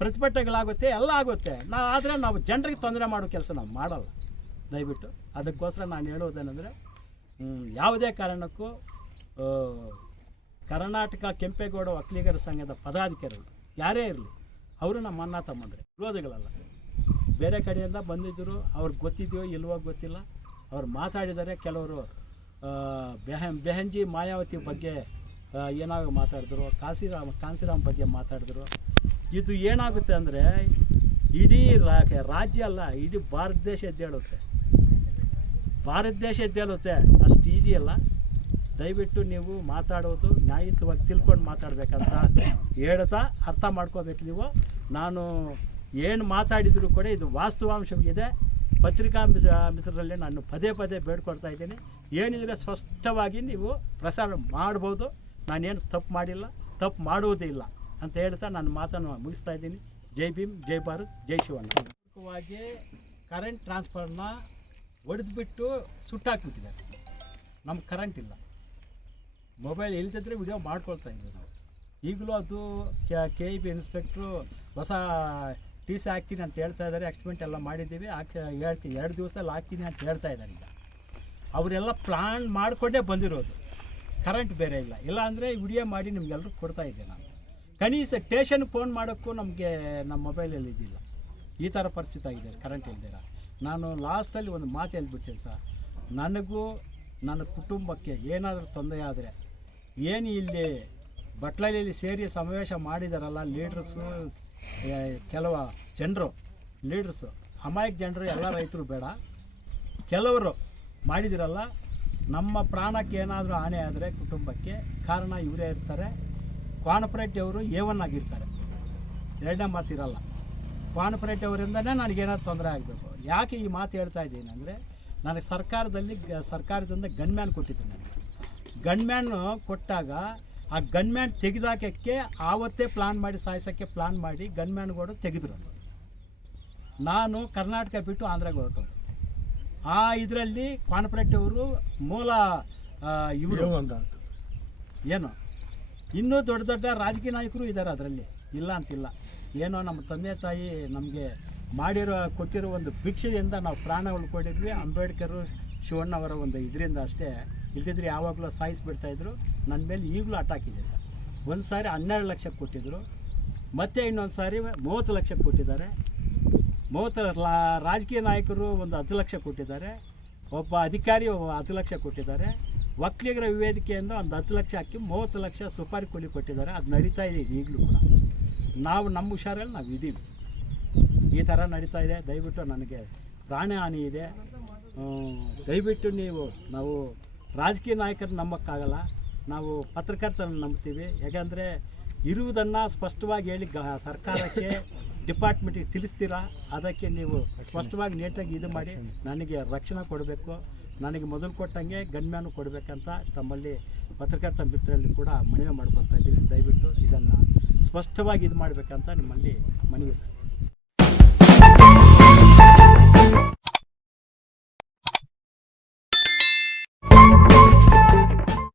ಪ್ರತಿಭಟನೆಗಳಾಗುತ್ತೆ ಎಲ್ಲ ಆಗುತ್ತೆ. ನಾ, ಆದರೆ ನಾವು ಜನರಿಗೆ ತೊಂದರೆ ಮಾಡೋ ಕೆಲಸ ನಾವು ಮಾಡಲ್ಲ. ದಯವಿಟ್ಟು ಅದಕ್ಕೋಸ್ಕರ ನಾನು ಹೇಳೋದೇನೆಂದರೆ ಯಾವುದೇ ಕಾರಣಕ್ಕೂ ಕರ್ನಾಟಕ ಕೆಂಪೇಗೌಡ ಒಕ್ಕಲಿಗರ ಸಂಘದ ಪದಾಧಿಕಾರಿಗಳು ಯಾರೇ ಇರಲಿ, ಅವರು ನಮ್ಮ ಅಣ್ಣ ತಮ್ಮಂದರೆ. ವಿರೋಧಿಗಳಲ್ಲ. ಬೇರೆ ಕಡೆಯಿಂದ ಬಂದಿದ್ದರು ಅವ್ರಿಗೆ ಗೊತ್ತಿದೆಯೋ ಇಲ್ವೋ ಗೊತ್ತಿಲ್ಲ. ಅವ್ರು ಮಾತಾಡಿದ್ದಾರೆ ಕೆಲವರು ಬೆಹ ಬೆಹಂಜಿ ಮಾಯಾವತಿ ಬಗ್ಗೆ ಏನಾಗ ಮಾತಾಡಿದ್ರು ಕಾಶಿರಾಮ್ ಕಾಂಸಿರಾಮ್ ಬಗ್ಗೆ ಮಾತಾಡಿದ್ರು. ಇದು ಏನಾಗುತ್ತೆ ಅಂದರೆ, ಇಡೀ ರಾಜ್ಯ ಅಲ್ಲ, ಇಡೀ ಭಾರತ ದೇಶ ಎದ್ದೇಳುತ್ತೆ. ಭಾರತ ದೇಶ ಎದ್ದೇಳುತ್ತೆ, ಅಷ್ಟು ಈಜಿ ಅಲ್ಲ. ದಯವಿಟ್ಟು ನೀವು ಮಾತಾಡೋದು ನ್ಯಾಯಯುತವಾಗಿ ತಿಳ್ಕೊಂಡು ಮಾತಾಡಬೇಕಂತ ಹೇಳ್ತಾ ಅರ್ಥ ಮಾಡ್ಕೋಬೇಕು ನೀವು. ನಾನು ಏನು ಮಾತಾಡಿದರೂ ಕೂಡ ಇದು ವಾಸ್ತವಾಂಶವಿದೆ. ಪತ್ರಿಕಾ ಮಿತ್ರ, ಮಿತ್ರರಲ್ಲಿ ನಾನು ಪದೇ ಪದೇ ಬೇಡ್ಕೊಡ್ತಾ ಇದ್ದೀನಿ. ಏನಿದ್ರೆ ಸ್ಪಷ್ಟವಾಗಿ ನೀವು ಪ್ರಸಾರ ಮಾಡ್ಬೋದು. ನಾನೇನು ತಪ್ಪು ಮಾಡಿಲ್ಲ. ತಪ್ಪು ಮಾಡುವುದೇ ಇಲ್ಲ ಅಂತ ಹೇಳ್ತಾ ನಾನು ಮಾತನ್ನು ಮುಗಿಸ್ತಾ ಇದ್ದೀನಿ. ಜೈ ಭೀಮ್, ಜೈ ಭಾರತ್, ಜೈ ಕರೆಂಟ್ ಟ್ರಾನ್ಸ್ಫರ್ನ ಹೊಡೆದ್ಬಿಟ್ಟು ಸುಟ್ಟಾಕ್ಬಿಟ್ಟಿದ್ದಾರೆ. ನಮ್ಗೆ ಕರೆಂಟ್ ಇಲ್ಲ. ಮೊಬೈಲ್ ಇಲ್ದಿದ್ರೆ ವಿಡಿಯೋ ಮಾಡ್ಕೊಳ್ತಾ ಇದ್ದೀವಿ ನಾವು. ಈಗಲೂ ಅದು ಕೆ ಇ ಬಿ ಇನ್ಸ್ಪೆಕ್ಟ್ರು ಹೊಸ ಟಿ ಸಿ ಹಾಕ್ತೀನಿ ಅಂತ ಹೇಳ್ತಾ ಇದ್ದಾರೆ ಎಕ್ಸ್ಪೆಂಟ್ ಎಲ್ಲ ಮಾಡಿದ್ದೀವಿ. ಹಾಕಿ ಹೇಳ್ತೀನಿ ಎರಡು ದಿವಸದಲ್ಲಿ ಹಾಕ್ತೀನಿ ಅಂತ ಹೇಳ್ತಾ ಇದ್ದಾರೆ ಈಗ. ಅವರೆಲ್ಲ ಪ್ಲಾನ್ ಮಾಡಿಕೊಂಡೇ ಬಂದಿರೋದು. ಕರೆಂಟ್ ಬೇರೆ ಇಲ್ಲ. ಇಲ್ಲ ಅಂದರೆ ವಿಡಿಯೋ ಮಾಡಿ ನಿಮ್ಗೆಲ್ಲರೂ ಕೊಡ್ತಾ ಇದ್ದೆ ನಾನು. ಕನಿಷ್ಠ ಸ್ಟೇಷನ್ ಫೋನ್ ಮಾಡೋಕ್ಕೂ ನಮಗೆ ನಮ್ಮ ಮೊಬೈಲಲ್ಲಿ ಇದ್ದಿಲ್ಲ. ಈ ಥರ ಪರಿಸ್ಥಿತಿ ಆಗಿದೆ ಕರೆಂಟ್ ಇಲ್ದಿರ ನಾನು ಲಾಸ್ಟಲ್ಲಿ ಒಂದು ಮಾತು ಹೇಳ್ಬಿಡ್ತೀನಿ ಸರ್. ನನಗೂ ನನ್ನ ಕುಟುಂಬಕ್ಕೆ ಏನಾದರೂ ತೊಂದರೆ ಆದರೆ, ಏನು ಇಲ್ಲಿ ಬಟ್ಲಲ್ಲಿ ಸೇರಿ ಸಮಾವೇಶ ಮಾಡಿದಾರಲ್ಲ ಲೀಡ್ರಸ್ಸು ಕೆಲವು ಜನರು ಲೀಡರ್ಸು ಅಮಾಯಕ ಜನರು, ಎಲ್ಲ ರೈತರು ಬೇಡ. ಕೆಲವರು ಮಾಡಿದಿರಲ್ಲ, ನಮ್ಮ ಪ್ರಾಣಕ್ಕೆ ಏನಾದರೂ ಹಾನಿ ಆದರೆ ಕುಟುಂಬಕ್ಕೆ ಕಾರಣ ಇವರೇ ಇರ್ತಾರೆ. ಅವರು ಎ ಒನ್ ಆಗಿರ್ತಾರೆ. ಎರಡನೇ ಮಾತಿರಲ್ಲ. ಕ್ವಾನಪರೇಟ್ ಅವರಿಂದನೇ ನನಗೇನಾದ್ರು ತೊಂದರೆ ಆಗಬೇಕು. ಯಾಕೆ ಈ ಮಾತು ಹೇಳ್ತಾ ಇದ್ದೀನಿ ಅಂದರೆ, ನನಗೆ ಸರ್ಕಾರದಲ್ಲಿ ಸರ್ಕಾರದಿಂದ ಗನ್ಮ್ಯಾನ್ ಕೊಟ್ಟಿದ್ದೆ ನನಗೆ. ಗನ್ಮ್ಯಾನ್ ಕೊಟ್ಟಾಗ ಆ ಗನ್ಮ್ಯಾನ್ ತೆಗೆದಾಕಕ್ಕೆ ಆವತ್ತೇ ಪ್ಲಾನ್ ಮಾಡಿ ಸಾಯಿಸೋಕ್ಕೆ ಪ್ಲಾನ್ ಮಾಡಿ ಗನ್ಮ್ಯಾನ್ಗಳು ತೆಗೆದ್ರು ನಾನು ಕರ್ನಾಟಕ ಬಿಟ್ಟು ಆಂಧ್ರಗೆ ಹೊರಟೋದೆ ಆ ಇದರಲ್ಲಿ ಅವರು ಮೂಲ ಇವರು. ಏನು? ಇನ್ನೂ ದೊಡ್ಡ ದೊಡ್ಡ ರಾಜಕೀಯ ನಾಯಕರು ಇದ್ದಾರೆ ಅದರಲ್ಲಿ. ಇಲ್ಲ ಅಂತಿಲ್ಲ. ಏನೋ ನಮ್ಮ ತಂದೆ ತಾಯಿ ನಮಗೆ ಮಾಡಿರೋ ಕೊಟ್ಟಿರೋ ಒಂದು ಭಿಕ್ಷೆಯಿಂದ ನಾವು ಪ್ರಾಣ ಉಳ್ಕೊಂಡಿದ್ವಿ. ಅಂಬೇಡ್ಕರ್ ಶಿವಣ್ಣವರ ಒಂದು ಇದರಿಂದ ಅಷ್ಟೇ ಇಲ್ದಿದ್ರೆ ಯಾವಾಗಲೂ ಸಾಯಿಸಿಬಿಡ್ತಾ ಇದ್ರು. ನನ್ನ ಮೇಲೆ ಈಗಲೂ ಅಟ್ಯಾಕ್ ಇದೆ ಸರ್. ಒಂದು ಸಾರಿ ಹನ್ನೆರಡು ಲಕ್ಷ ಕೊಟ್ಟಿದ್ದರು ಮತ್ತೆ ಇನ್ನೊಂದು ಸಾರಿ ಮೂವತ್ತು ಲಕ್ಷ ಕೊಟ್ಟಿದ್ದಾರೆ. ಮೂವತ್ತು ರಾಜಕೀಯ ನಾಯಕರು ಒಂದು ಹತ್ತು ಲಕ್ಷ ಕೊಟ್ಟಿದ್ದಾರೆ. ಒಬ್ಬ ಅಧಿಕಾರಿ ಹತ್ತು ಲಕ್ಷ ಕೊಟ್ಟಿದ್ದಾರೆ. ಒಕ್ಕಲಿಗರ ವಿವೇದಿಕೆಯಿಂದ ಒಂದು ಹತ್ತು ಲಕ್ಷ ಹಾಕಿ ಮೂವತ್ತು ಲಕ್ಷ ಸುಪಾರಿ ಕೂಲಿ ಕೊಟ್ಟಿದ್ದಾರೆ. ಅದು ನಡೀತಾ ಇದೆ ಈಗಲೂ ಕೂಡ. ನಾವು ನಮ್ಮ ಹುಷಾರಲ್ಲಿ ನಾವು ಇದ್ದೀವಿ ಈ ಥರ ನಡೀತಾ ಇದೆ. ದಯವಿಟ್ಟು ನನಗೆ ಪ್ರಾಣ ಹಾನಿ ಇದೆ ದಯವಿಟ್ಟು ನೀವು ನಾವು ರಾಜಕೀಯ ನಾಯಕರನ್ನ ನಂಬಕ್ಕಾಗಲ್ಲ. ನಾವು ಪತ್ರಕರ್ತರನ್ನು ನಂಬ್ತೀವಿ. ಯಾಕೆಂದರೆ ಇರುವುದನ್ನು ಸ್ಪಷ್ಟವಾಗಿ ಹೇಳಿ ಗ, ಸರ್ಕಾರಕ್ಕೆ ಡಿಪಾರ್ಟ್ಮೆಂಟಿಗೆ ತಿಳಿಸ್ತೀರಾ? ಅದಕ್ಕೆ ನೀವು ಸ್ಪಷ್ಟವಾಗಿ ನೀಟಾಗಿ ಇದು ಮಾಡಿ ನನಗೆ ರಕ್ಷಣೆ ಕೊಡಬೇಕು. ನನಗೆ ಮೊದಲು ಕೊಟ್ಟಂಗೆ ಗಣ್ಯಾನು ಕೊಡಬೇಕಂತ ತಮ್ಮಲ್ಲಿ ಪತ್ರಕರ್ತ ಮಿತ್ರರಲ್ಲಿ ಕೂಡ ಮನವಿ ಮಾಡ್ಕೊತಾ ಇದ್ದೀನಿ. ದಯವಿಟ್ಟು ಇದನ್ನು ಸ್ಪಷ್ಟವಾಗಿ ಇದು ಮಾಡಬೇಕಂತ ನಿಮ್ಮಲ್ಲಿ ಮನವಿ ಸರ್